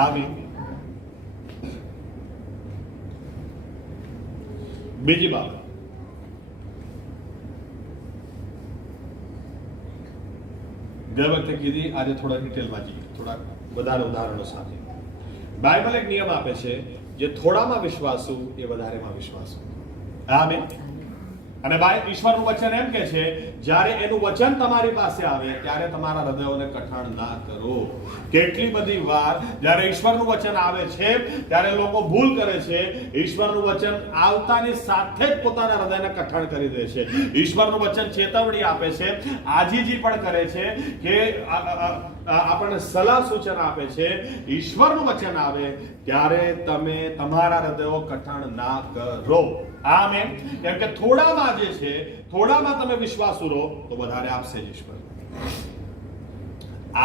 આમીન. બીજી બાબત, દર વખતે કીધી, આજે થોડા ડિટેલમાં જઈએ, થોડા વધારે ઉદાહરણો સાથે. બાઇબલ એક નિયમ આપે છે, જે થોડામાં વિશ્વાસુ એ વધારેમાં વિશ્વાસુ. આમીન. અને ઈશ્વરનું વચન એમ કે છે, જ્યારે એનું વચન તમારી પાસે આવે ત્યારે તમારા હૃદયોને કઠણ ના કરો. કેટલી બધી વાર જ્યારે ઈશ્વરનું વચન આવે છે ત્યારે લોકો ભૂલ કરે છે. ઈશ્વરનું વચન આવતાની સાથે જ પોતાના હૃદયને કઠણ કરી દે છે. ઈશ્વરનું વચન ચેતવણી આપે છે, આજીજી પણ કરે છે, કે આપણને સલાહ સૂચન આપે છે. ઈશ્વરનું વચન આવે ત્યારે તમે તમારા હૃદયો કઠણ ના કરો. આમેન. કેમ કે થોડામાં જે છે, થોડામાં તમે વિશ્વાસુ રહો તો વધારે આપશે જ ઈશ્વર.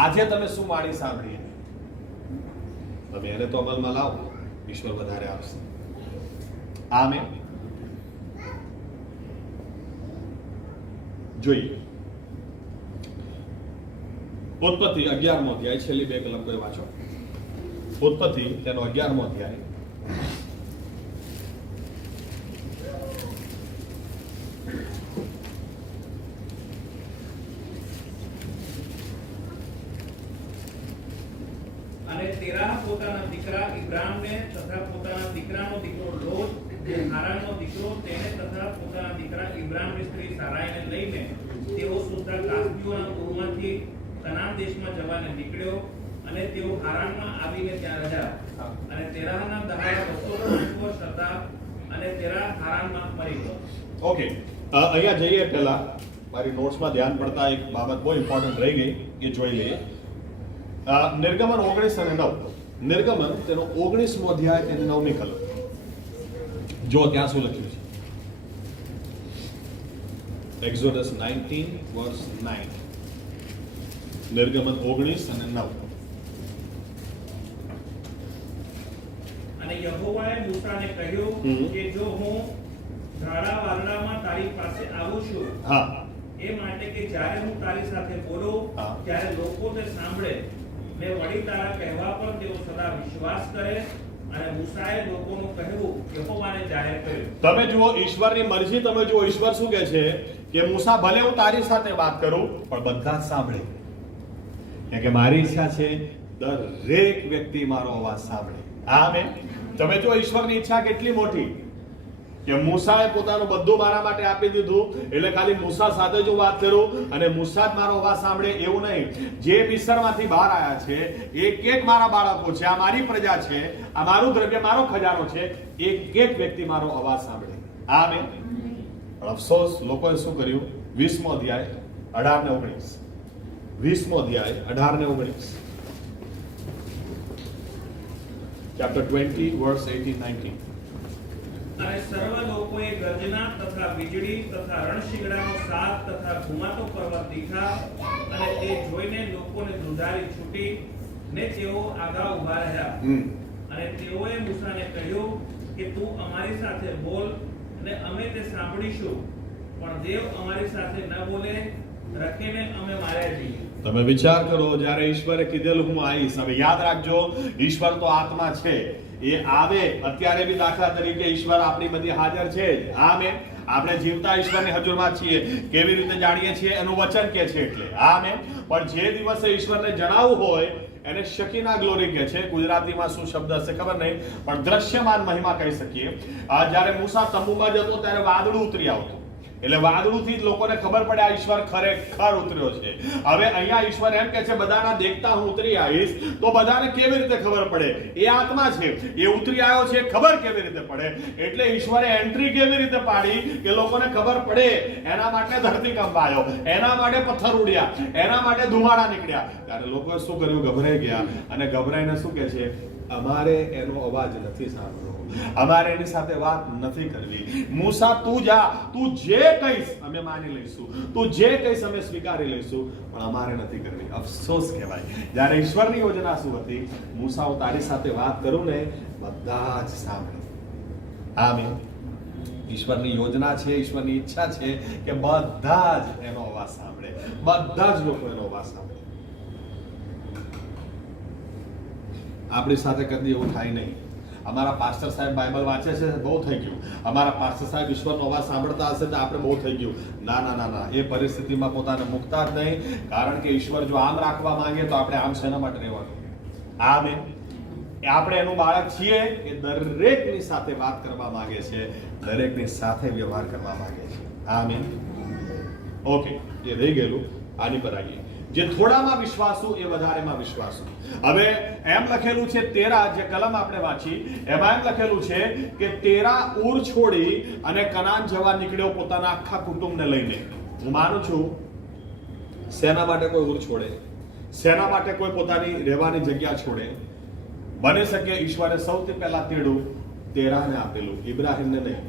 આજે તમે શું વાણી સાંભળી, તમે એને તો અમલમાં લાવો, ઈશ્વર વધારે આપશે. આમેન. જોઈએ ઉત્પત્તિ 11મો અધ્યાય, છેલ્લી 2 કલમ કોઈ વાંચો. ઉત્પત્તિ તેનો 11મો અધ્યાય. અને તેરાહ પોતાના દીકરા ઇબ્રામને તથા પોતાના દીકરાનો દીકરો લોત, જે હારાનનો દીકરો, તેને તથા પોતાના દીકરા ઇબ્રામની સ્ત્રી સારાઈને લઈને તેઓ સુદ્ધા કાસ્દીઓના પૂરમાંથી કનાન દેશમાં જવાને નીકળ્યો. અને તેઓ હારાનમાં આવીને ત્યાં રહ્યા. અને તેરાહના દહાડા 250 વર્ષ હતા, અને તેરાહ હારાનમાં મરી ગયો. ઓકે, અહીંયા જઈએ પહેલા મારી નોટ્સમાં ધ્યાન પડતા એક બાબત બહુ ઇમ્પોર્ટન્ટ રહી ગઈ, એ જોઈ લઈએ. નિર્ગમન 19 અને 9. નિર્ગમન તેનો 19મો અધ્યાય તેની 9મી કલમ. જો ત્યાં શું લખ્યું છે. એક્ઝોડસ 19 verse 9. નિર્ગમન 19 અને 9. અને યહોવાએ મૂસાને કહ્યું કે જો હું ઝાડા વાદળામાં તારી પાસે આવું છું, હા, એ માટે કે જ્યારે હું તારી સાથે બોલું ત્યારે લોકો તે સાંભળે, ને વળી તારા કહેવા પર તેઓ સદા વિશ્વાસ કરે. અને મૂસાએ લોકોનું કહેવું યહોવાને જાહેર કર્યું. તમે જુઓ ઈશ્વરની મરજી, તમે જુઓ ઈશ્વર શું કહે છે કે મૂસા, ભલે હું તારી સાથે વાત કરું પણ બધા જ સાંભળે. કે મારી ઈચ્છા છે દરેક વ્યક્તિ મારો અવાજ સાંભળે. આમેન. તમે જો ઈશ્વરની ઈચ્છા કેટલી મોટી, કે મૂસાએ પોતાનું બધું મારા માટે આપી દીધું, એટલે ખાલી મૂસા સાથે જો વાત કરું અને મૂસા જ મારો અવાજ સાંભળે એવું નહીં. જે મિસ્રમાંથી બહાર આવ્યા છે, એક મારા બાળકો છે, આ મારી પ્રજા છે, આ મારું દ્રવ્ય, મારો ખજાનો છે, એક વ્યક્તિ મારો અવાજ સાંભળે. આમેન. પણ અફસોસ, લોકોએ શું કર્યું? 20મો અધ્યાય 18 ને 19. 20મો અધ્યાય 18 ને 19. Chapter 20 verse 18-19. અને સર્વ લોકોએ ગર્જના તથા વીજળી તથા રણશીંગડાનો સાપ તથા ઘુમાતો પર્વત દીઠા. અને તે જોઈને લોકોને ધ્રુજારી છૂટી, ને તેઓ આગા ઊભા રહ્યા. અને તેઓએ મૂસાને કહ્યું કે તું અમારી સાથે બોલ, અને અમે તે સાંભળીશું, પણ દેવ અમારી સાથે ન બોલે, રખીને અમે માર્યા જઈએ. તમે વિચાર કરો, જ્યારે ઈશ્વરે કીધેલું હું આવીશ. હવે યાદ રાખજો, ઈશ્વર તો આત્મા છે, એ આવે. અત્યારે બી દાખલા તરીકે ઈશ્વર આપણી બધી હાજર છે. આમેન. આપણે જીવતા ઈશ્વરની હજુરમાં છીએ. કેવી રીતે જાણીએ છીએ? એનું વચન કે છે એટલે. આમેન. પણ જે દિવસે ઈશ્વરને જણાવવું હોય એને શકીના ગ્લોરી કહે છે. ગુજરાતીમાં શું શબ્દ હશે ખબર નહીં, પણ દ્રશ્યમાન મહિમા કહી શકીએ. જ્યારે મૂસા તંબુમાં જતો ત્યારે વાદળું ઉતરી આવતું, એટલે વાદળુંથી જ લોકોને ખબર પડે આ ઈશ્વર ખરેખર ઉતર્યો છે. હવે અહીંયા ઈશ્વર એમ કે છે બધાના દેખતા હું ઉતરી આવીશ, તો બધાને કેવી રીતે ખબર પડે? એ આત્મા છે, એ ઉતરી આવ્યો છે, ખબર કેવી રીતે પડે? એટલે ઈશ્વરે એન્ટ્રી કેવી રીતે પાડી કે લોકોને ખબર પડે? એના માટે ધરતીકંપ આવ્યો, એના માટે પથ્થર ઉડ્યા, એના માટે ધુમાડા નીકળ્યા. ત્યારે લોકોએ શું કર્યું? ગભરાઈ ગયા. અને ગભરાઈને શું કહે છે? અમારે એનો અવાજ નથી સાંભળવો, અમારે એની સાથે વાત નથી કરવી. મૂસા, તું જા, તું જે કહીશ અમે માની લઈશું, તું જે કહીશ અમે સ્વીકારી લઈશું, પણ અમારે નથી કરવી. અફસોસ કહેવાય, જ્યારે ઈશ્વરની યોજના શું હતી? મૂસા, હું તારી સાથે વાત કરું ને બધા જ સાંભળે. આમીન. ઈશ્વરની યોજના છે, ઈશ્વરની ઈચ્છા છે કે બધા જ એનો અવાજ સાંભળે, બધા જ લોકો એનો અવાજ સાંભળે. આપણી સાથે કદી એવું થાય નહીં. અમારા પાસ્ટર સાહેબ બાઇબલ વાંચે છે, બહુ થઈ ગયું. અમારા પાસ્ટર સાહેબ ઈશ્વરનો અવાજ સાંભળતા હશે તો આપણે બહુ થઈ ગયું. ના ના ના ના, એ પરિસ્થિતિમાં પોતાને મૂકતા જ નહીં. કારણ કે ઈશ્વર જો આમ રાખવા માંગે તો આપણે આમ શેના માટે રહેવાનું? આમે આપણે એનું બાળક છીએ એ દરેકની સાથે વાત કરવા માંગે છે, દરેકની સાથે વ્યવહાર કરવા માંગે છે. આમીન. ઓકે, એ રહી ગયેલું. આની પર આવીએ. જે થોડામાં વિશ્વાસુ એ વધારેમાં વિશ્વાસુ. હવે એમ લખેલું છે 13 જે કલમ આપણે વાંચી એમાં એમ લખેલું છે કે 13 ઉર છોડી અને કનાન જવા નીકળ્યો પોતાના આખા કુટુંબને લઈને. હું માનું છું સેના માટે કોઈ ઉર છોડે, સેના માટે કોઈ પોતાની રહેવાની જગ્યા છોડે. બની શકે ઈશ્વરે સૌથી પહેલા તેડું 13ને આપેલું, ઇબ્રાહીમને નહીં,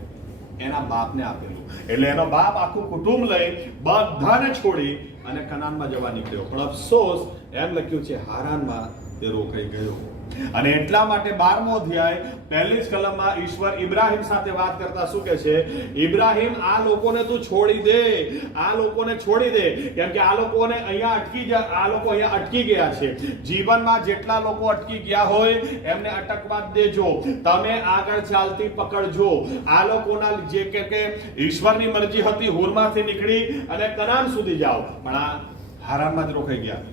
એના બાપને આપેલું. એટલે એનો બાપ આખું કુટુંબ લઈ બધાને છોડી અને કનાનમાં જવા નીકળ્યો. પણ અફસોસ એમ લખ્યું છે હારાનમાં તે રોકાઈ ગયો. અને એટલા માટે 12મો અધ્યાય પહેલી જ કલમમાં ઈશ્વર ઇબ્રાહીમ સાથે વાત કરતા શું કહે છે? ઇબ્રાહીમ, આ લોકોને તું છોડી દે, આ લોકોને છોડી દે, કેમ કે આ લોકોને અહીંયા અટકી ગયા છે. જીવનમાં જેટલા લોકો અટકી ગયા હોય એમને અટકવા જ દેજો, તમે આગળ ચાલતી પકડજો. આ લોકોના જે કે ઈશ્વરની મરજી હતી હુરમાંથી નીકળી અને કનાન સુધી જાઓ, પણ આ હારાનમાં જ રોકાઈ ગયા.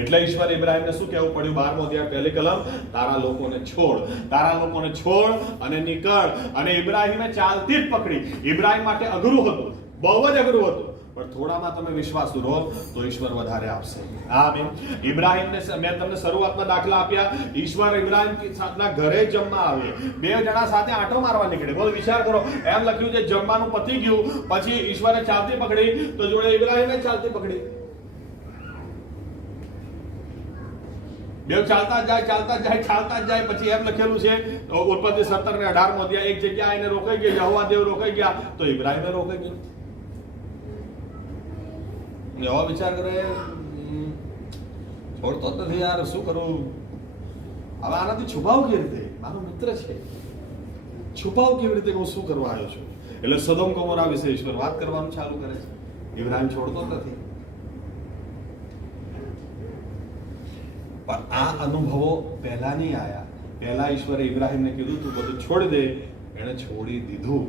એટલે ઈશ્વર ઇબ્રાહીમને શું કહેવું પડ્યું? 12મો અધ્યાય પહેલી કલમ, તારા લોકોને છોડ, તારા લોકોને છોડ અને નીકળ. અને ઇબ્રાહીમે ચાલતી જ પકડી. ઇબ્રાહીમ માટે અઘરું હતું, બહુ જ અઘરું હતું, પણ થોડામાં તમે વિશ્વાસુ રહો તો ઈશ્વર વધારે આપશે. આમીન. ઇબ્રાહીમને મેં તમને શરૂઆતમાં દાખલા આપ્યા. ઈશ્વર ઇબ્રાહીમ સાથના ઘરે જમવા આવે, બે જણા સાથે આંટો મારવા નીકળે. બોલો, વિચાર કરો. એમ લખ્યું છે જમવાનું પતી ગયું પછી ઈશ્વરે ચાલતી પકડી તો જોડે ઇબ્રાહીમે ચાલતી પકડી. દેવ ચાલતા જાય પછી એમ લખેલું છે ઉત્પત્તિ 17 ને 18મો અધ્યાય, એક જગ્યાએ આવીને રોકાઈ ગયા, યહોવા દેવ રોકાઈ ગયા તો ઇબ્રાહીમે રોકાઈ ગયો. એવો વિચાર કરે છોડતો જ નથી યાર, શું કરું હવે? આનાથી છુપાવ કેવી રીતે? મારો મિત્ર છે, છુપાવ કેવી રીતે? હું શું કરવા આવ્યો છું? એટલે સદોમ ગોમોરા વિશે ઈશ્વર વાત કરવાનું ચાલુ કરે છે. ઇબ્રાહીમ છોડતો જ નથી. પણ આ અનુભવો પહેલા નહીં આયા. પહેલા ઈશ્વરે ઇબ્રાહીમને કીધું તું બધું છોડી દે, એણે છોડી દીધું.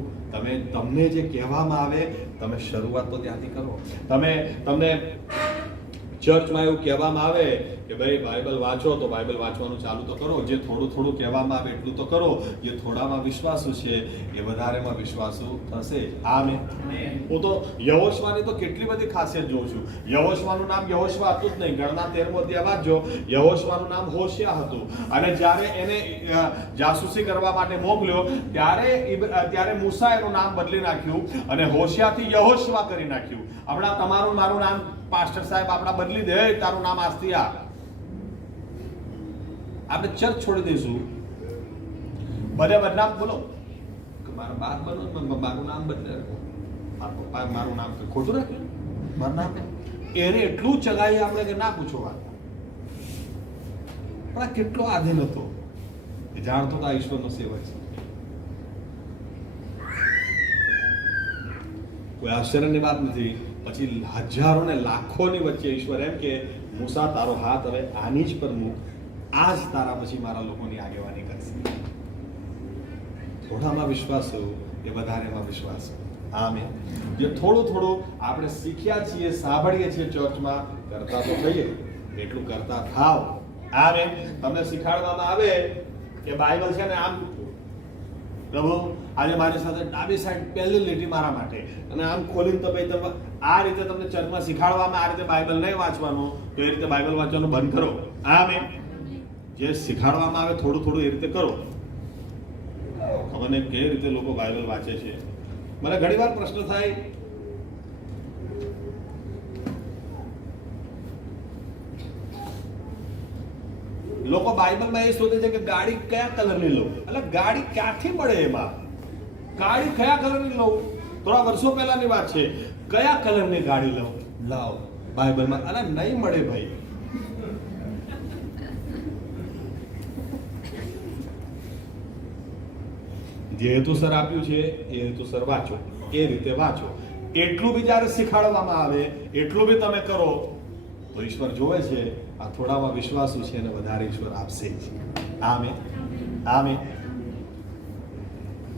તમને જે કહેવામાં આવે તમે શરૂઆત તો ત્યાંથી કરો. તમને ચર્ચમાં એવું કહેવામાં આવે કે ભાઈ બાઇબલ વાંચો તો બાઇબલ વાંચવાનું ચાલુ તો કરો. જે થોડું થોડું કહેવામાં આવે એટલું તો કરો. જે થોડામાં વિશ્વાસુ છે એ વધારેમાં વિશ્વાસુ થશે. આમે હું તો યહોશવાની તો કેટલી બધી ખાસિયત જોઉં છું. યહોશવાનું નામ યહોશવા હતું જ નહીં. ગણના 13મો અધ્યાય વાંચજો. યહોશવાનું નામ હોશિયા હતું. અને જ્યારે એને જાસૂસી કરવા માટે મોકલ્યો ત્યારે મૂસા એનું નામ બદલી નાખ્યું અને હોશિયાથી યહોશવા કરી નાખ્યું. હમણાં તમારું મારું નામ પાસ્ટર સાહેબ આપણા બદલી દે, તારું નામ આજથી આ. આપણે ચર્ચ છોડી દઈશું, બધે બદનામ બોલો કે મારા બાપ બનો, મારું નામ બદલે, મારા પપ્પા મારું નામ ખોટું રાખ્યું, મારું નામ એને એટલું ચગાવી આપણે કે ના પૂછો વાત. પણ આ કેટલો આધીન હતો એ જાણતો તો આ ઈશ્વરનો સેવક છે. કોઈ આશ્ચર્યની વાત નથી. પછી હજારો ને લાખોની વચ્ચે ઈશ્વર એમ કે મૂસા તારો હાથ હવે આની જ પર મૂક, આ જ તારા પછી મારા લોકોની આગેવાની કરશે. થોડામાં વિશ્વાસ એ વધારેમાં વિશ્વાસ. આમે જે થોડું થોડું આપણે શીખ્યા છીએ, સાંભળીએ છીએ ચર્ચમાં, કરતા તો થઈએ એટલું કરતા થાવ. આમે તમને શીખવાડવામાં આવે કે બાઇબલ છે ને આમ, પ્રભુ આજે મારી સાથે ડાબી સાઈડ પહેલી લીટી મારા માટે, અને આમ ખોલીને તો ભાઈ તમે આ રીતે તમને ચર્ચમાં શીખવાડવામાં આ રીતે બાઇબલ નહીં વાંચવાનું તો એ રીતે બાઇબલ વાંચવાનું બંધ કરો. આમે જે શીખવાડવામાં આવે થોડું થોડું એ રીતે કરો. ખબર નહીં કઈ રીતે લોકો બાઇબલ વાંચે છે. મને ઘણીવાર પ્રશ્ન થાય, લોકો બાઇબલમાં એ શોધે છે કે ગાડી કયા કલરની લઉં. એટલે ગાડી ક્યાંથી મળે? એમાં ગાડી કયા કલરની લઉં? થોડા વર્ષો પહેલાની વાત છે. કયા કલરની ગાડી લઉં? લાવ બાઇબલમાં. અરે નહીં મળે ભાઈ. જે હેતુસર આપ્યું છે એ હેતુસર વાંચો, એ રીતે વાંચો. એટલું બી જ્યારે શીખવાડવામાં આવે એટલું બી તમે કરો તો ઈશ્વર જોવે છે આ થોડામાં વિશ્વાસુ છે અને વધારે ઈશ્વર આપશે જ. Amen, amen.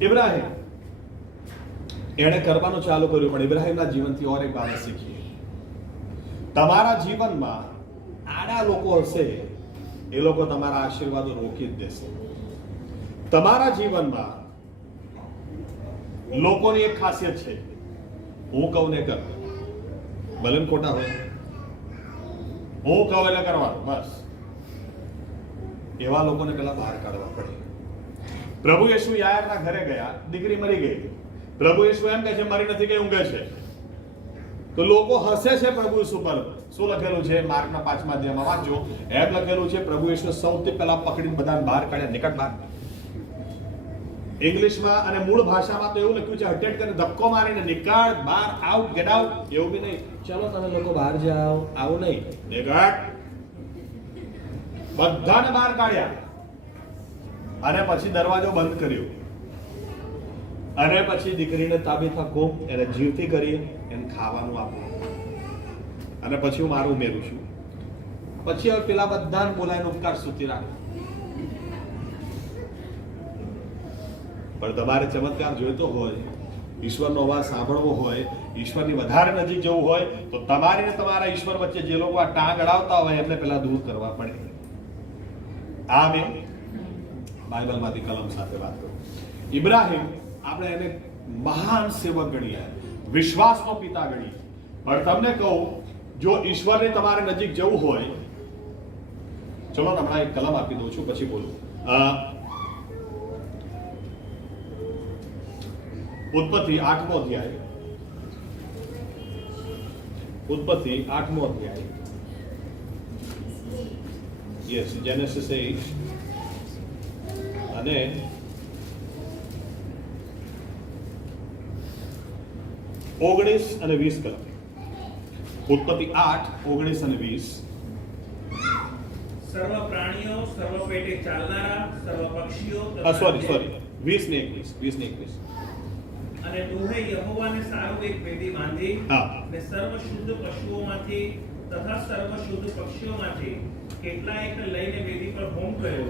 ઇબ્રાહિમ એણે કરવાનું ચાલુ કર્યું, પણ ઇબ્રાહિમના જીવનથી ઓર એક બાબત શીખીએ. તમારા જીવનમાં આડા લોકો હશે, એ લોકો તમારા આશીર્વાદો રોકી જ દેશે. તમારા જીવનમાં લોકોની એક ખાસિયત છે, હું કહું ને કર, ભલે ને ખોટા હોય, હું કહું એટલે કરવાનું, બસ. એવા લોકોને પેલા બહાર કાઢવા પડે. પ્રભુ યેશુ યાયરના ઘરે ગયા, દીકરી મરી ગઈ. પ્રભુ યેશુ એમ કહે છે મરી નથી ગઈ, ઊંઘે છે. તો લોકો હસે છે પ્રભુ યેશુ પર. શું લખેલું છે માર્કના 5મા અધ્યાયમાં વાંચો. એમ લખેલું છે પ્રભુ યેશુ સૌથી પહેલા પકડીને બધાને બહાર કાઢ્યા, નીકળ બહાર. ઇંગ્લિશમાં અને મૂળ ભાષામાં તો એવું લખ્યું છે હટેટ કરીને ધક્કો મારીને નીકળ બહાર, આઉટ, ગેટ આઉટ. એવું બી નહીં ચલો તમે લોકો બહાર જાઓ, આવું નહીં, નીકળ. બધાને બહાર કાઢ્યા અને પછી દરવાજો બંધ કર્યો અને પછી દીકરીને તાબીથા કોમ એને જીવતી કરી, એને ખાવાનું આપ્યું અને પછી હું મારું ઉમેરું છું. પછી હવે પેલા બધાને બોલાવીને ઉપકાર સ્તુતિ રાખો. પણ તમારે ચમત્કાર જોઈતો હોય, ઈશ્વરનો અવાજ સાંભળવો હોય, ઈશ્વરની વધારે નજીક જવું હોય તો તમારી ને તમારા ઈશ્વર વચ્ચે જે લોકો આ ટાંગ અડાવતા હોય એમને પેલા દૂર કરવા પડે. આમેન. બાઇબલમાંથી કલમ સાથે વાત કરું. ઇબ્રાહિમ આપણે એને મહાન સેવક ગણીએ, વિશ્વાસનો પિતા ગણીએ. પણ તમને કહું, જો ઈશ્વરની તમારે નજીક જવું હોય, ચલો હમણાં એક કલમ આપી દઉં છું પછી બોલું. ઉત્પત્તિ 8મો અધ્યાય, ઉત્પત્તિ 8મો અધ્યાય, યસ, જેનેસિસ 8 અને 19 અને 20 કલમ. ઉત્પત્તિ 8, 19 અને 20. સર્વ પ્રાણીઓ, સર્વ પેટે ચાલનારા, સર્વ પક્ષીઓ, સોરી 20 ને 21. અને નૂહે યહોવાને સારું એક વેદી બાંધી અને સર્વ શુદ્ધ પશુઓમાંથી તથા સર્વ શુદ્ધ પક્ષીઓમાંથી કેટલાયને લઈને વેદી પર હોમ કર્યો.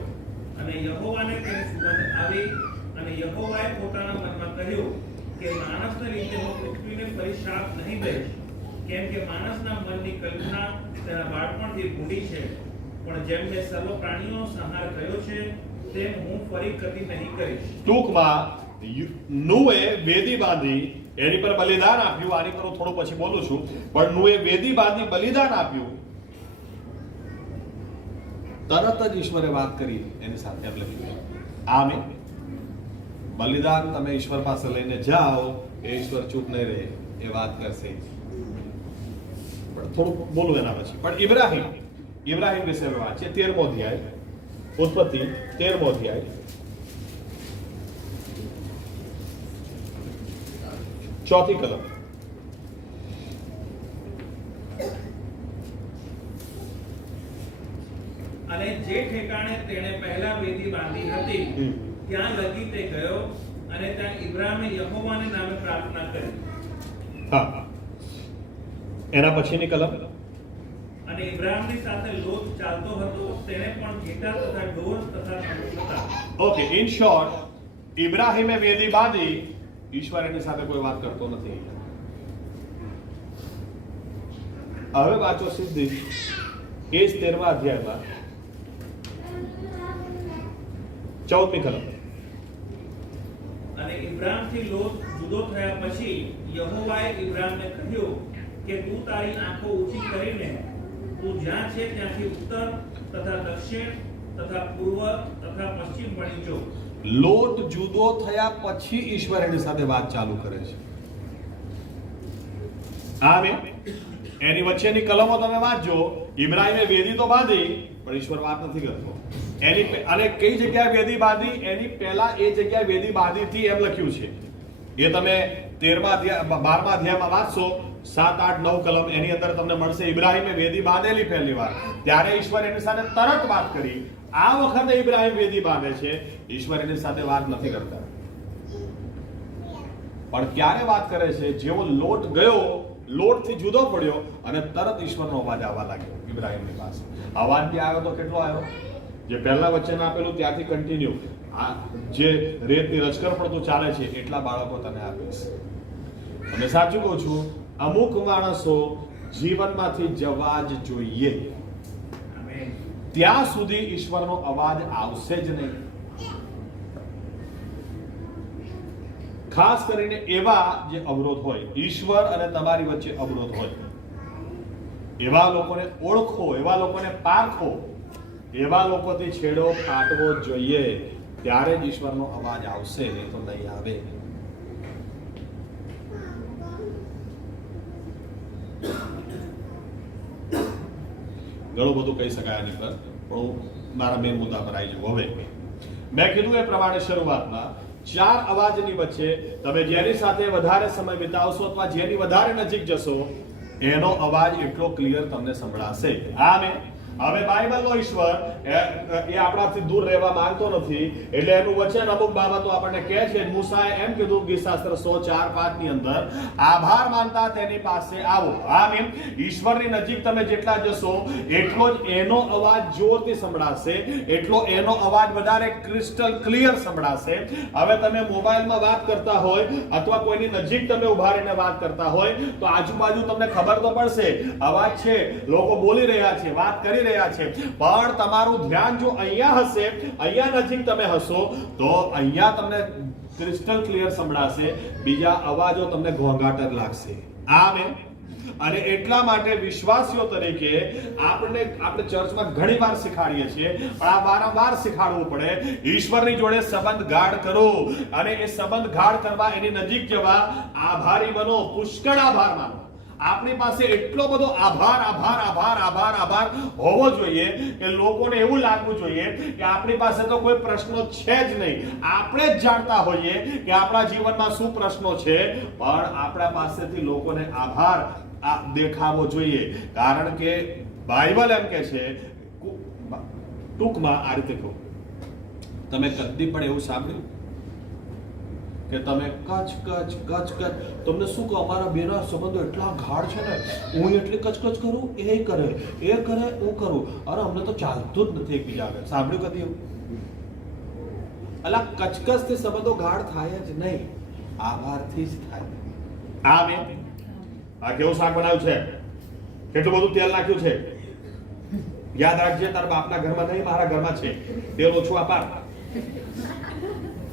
અને યહોવાને તેની સુગંધ આવી અને યહોવાએ પોતાના મનમાં કહ્યું કે માણસને લીધે હું પૃથ્વીને ફરી શાપ નહીં દઈશ, કેમ કે માણસના મનની કલ્પના તેના બાળપણથી ભૂંડી છે. પણ જેમ મેં સર્વ પ્રાણીઓનો સંહાર કર્યો છે તેમ હું ફરી કદી નહીં કરીશ. ટૂંકમાં નૂહે વેદી બાંધી, એની પર બલિદાન આપ્યું. આની પર હું થોડું પછી બોલું છું. પણ નૂહે વેદી બાંધી બલિદાન આપ્યું, તરત જ ઈશ્વરે વાત કરી એની સાથે એમ લખ્યું. આમેન. બલિદાન તમે ઈશ્વર પાસે લઈને જાઓ, એ ઈશ્વર ચૂપ નહીં રહે, એ વાત કરશે. પણ થોડું બોલું એના પછી. પણ ઇબ્રાહિમ વિશે વાત છે. 13મો અધ્યાય, ઉત્પત્તિ 13મો અધ્યાય, 4થી કલમ. અને જે ઠેકાણે તેણે પહેલા વેદી બાંધી હતી ત્યાં લગી તે ગયો અને ત્યાં ઇબ્રાહિમે યહોવાને નામે પ્રાર્થના કરી. હા, એના પછીની કલમ. અને ઇબ્રાહિમની સાથે લોટ ચાલતો હતો, તેણે પણ ઘેટા તથા ઢોર તથા તંબુ હતા. ઓકે, ઇન શોર્ટ, ઇબ્રાહિમે વેદી બાંધી, ઈશ્વર એની સાથે કોઈ વાત કરતો નથી. હવે વાંચો સીધી એ જ 13મા અધ્યાયમાં 14મી કલમ. અને ઇબ્રાહિમથી લોટ જુદો થયા પછી યહોવાએ ઇબ્રાહિમને કહ્યું કે તું તારી આંખો ઊંચી કરીને તું જ્યાં છે ત્યાંથી ઉત્તર તથા દક્ષિણ તથા પૂર્વ તથા પશ્ચિમ વળી જો. લોટ જુદો થયા પછી ઈશ્વર એની સાથે વાત ચાલુ કરે છે. આમેન. એની વચ્ચેની કલમો તમે વાંચજો. ઇબ્રાહિમે વેદી તો બાંધી, પણ ઈશ્વર વાત નથી કરતો. એની અને કઈ જગ્યાએ વેદી બાંધી, એની પહેલા એ જગ્યાએ વેદી બાંધી હતી એમ લખ્યું છે. એ તમે 12મા અધ્યાયમાં વાંચશો, 7, 8, 9 કલમ. એની અંદર તમને મળશે ઇબ્રાહિમે વેદી બાંધેલી પહેલી વાર, ત્યારે ઈશ્વર એની સાથે તરત વાત કરી. આ વખતે ઇબ્રાહિમ વેદી બાંધે છે, ઈશ્વર એની સાથે વાત નથી કરતા. પણ ક્યારે વાત કરે છે? જેવો લોટ ગયો, લોટથી જુદો પડ્યો અને તરત ઈશ્વરનો અવાજ આવવા લાગ્યો ઇબ્રાહીમની પાસે. અવાજ બી આવ્યો તો કેટલો આવ્યો? જે પહેલા વચન આપેલું ત્યાંથી કન્ટિન્યુ, આ જે રેતની રચકર પડતું ચાલે છે એટલા બાળકો તને આપીશ. અને સાચું કહું છું, અમુક માણસો જીવનમાંથી જવા જ જોઈએ, આમેન. ત્યાં સુધી ઈશ્વરનો અવાજ આવશે જ નહીં. ખાસ કરીને એવા જે અવરોધ હોય, ઈશ્વર અને તમારી વચ્ચે અવરોધ હોય, એવા લોકોને ઓળખો, એવા લોકોને પારખો, એવા લોકોથી છેડો કાઢવો જોઈએ, ત્યારે જ ઈશ્વરનો અવાજ આવશે, નહીં તો નહીં આવે. ઘણું બધું કહી શકાય આની પર, પણ હું મારા મેન મુદ્દા પર આવી જાઉં. હવે મેં કીધું એ પ્રમાણે શરૂઆતમાં 4 અવાજની વચ્ચે તમે જેની સાથે વધારે સમય વિતાવશો અથવા જેની વધારે નજીક જશો, એનો અવાજ એટલો ક્લિયર તમને સંભળાશે. આમેન. હવે બાઇબલનો ઈશ્વર એ આપણાથી દૂર રહેવા માંગતો નથી, એટલે એનું વચન અમુક બાબતો આપણને કહે છે. મૂસાએ એમ કીધું ગીતશાસ્ત્ર 104:5 ની અંદર, આભાર માનતા તેની પાસે આવો. આમેન. ઈશ્વરની નજીક તમે જેટલા જશો એટલો જ એનો અવાજ જોરથી સંભળાશે, એટલો એનો અવાજ વધારે ક્રિસ્ટલ ક્લિયર સંભળાશે. હવે તમે મોબાઈલમાં વાત કરતા હોય અથવા કોઈની નજીક તમે ઉભા રહીને વાત કરતા હોય તો આજુબાજુ તમને ખબર તો પડશે, અવાજ છે, લોકો બોલી રહ્યા છે, વાત કરી રહ્યા છે, પણ તમારું ધ્યાન જો અહીંયા હશે, અહીંયા નજીક તમે હશો, તો અહીંયા તમને ક્રિસ્ટલ ક્લિયર સંભળાશે, બીજા અવાજો તમને ઘોંઘાટ લાગશે. આમેન. અને એટલા માટે વિશ્વાસીઓ તરીકે આપણે ચર્ચમાં ઘણી વાર શીખાડીએ છીએ, પણ આ વારંવાર શીખાડવું પડે. ઈશ્વરની જોડે સંબંધ ગાઢ કરો, અને એ સંબંધ ગાઢ કરવા, એની નજીક જવા આભારી બનો, પુષ્કળ આભાર માનો. આપણી પાસે એટલો બધો આભાર આભાર આભાર આભાર આભાર હોવો જોઈએ કે લોકોને એવું લાગવું જોઈએ કે આપણી પાસે તો કોઈ પ્રશ્નો છે જ નહીં. આપણે જ જાણતા હોઈએ કે આપણા જીવનમાં શું પ્રશ્નો છે, પણ આપણા પાસેથી લોકોને આભાર દેખાવો જોઈએ. કારણ કે બાઇબલ એમ કહે છે, ટૂંકમાં આ રીતે કહું, તમે કદી પણ એવું સાંભળ્યું કે તમે કચ કચ કચ કચ, તમને શું કહો, અમારા બેના સંબંધો એટલા ગાઢ છે ને, હું એટલી કચકચ કરું, એ કરે, હું કરું, અરે અમને તો ચાલતું જ નથી એકબીજા આગળ. સાંભળ્યું કદી એવું? અલા, કચકચથી સંબંધો ગાઢ થાય જ નહીં, આભારથી જ થાય. આમેન. આ કેવું શાક બનાવ્યું છે, કેટલું બધું તેલ નાખ્યું છે, યાદ રાખજે, તારા બાપના ઘરમાં નહીં, મારા ઘરમાં છે, તેલ ઓછું આપાર.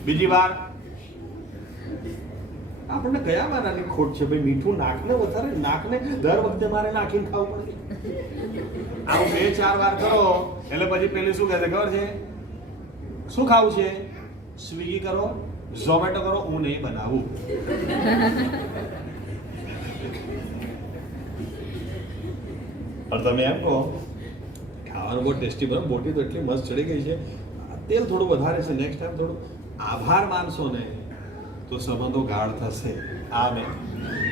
બીજી વાર, આપણને કયા મારાની ખોટ છે ભાઈ, મીઠું નાખને વધારે, નાખને દર વખતે મારે નાખીને ખાવું પડે. આવું 2-4 વાર કરો એટલે પછી પેલી શું કહે છે ખબર છે? શું ખાવું છે? સ્વિગી કરો, ઝોમેટો કરો, હું નહીં બનાવું. પણ તમે એમ કહો ખાવાનું બહુ ટેસ્ટી બને, બોટી તો એટલી મસ્ત ચડી ગઈ છે, તેલ થોડું વધારે છે, નેક્સ્ટ ટાઈમ થોડું આભાર માનશો ને તો સંબંધો ગાઢ થશે. આમેન.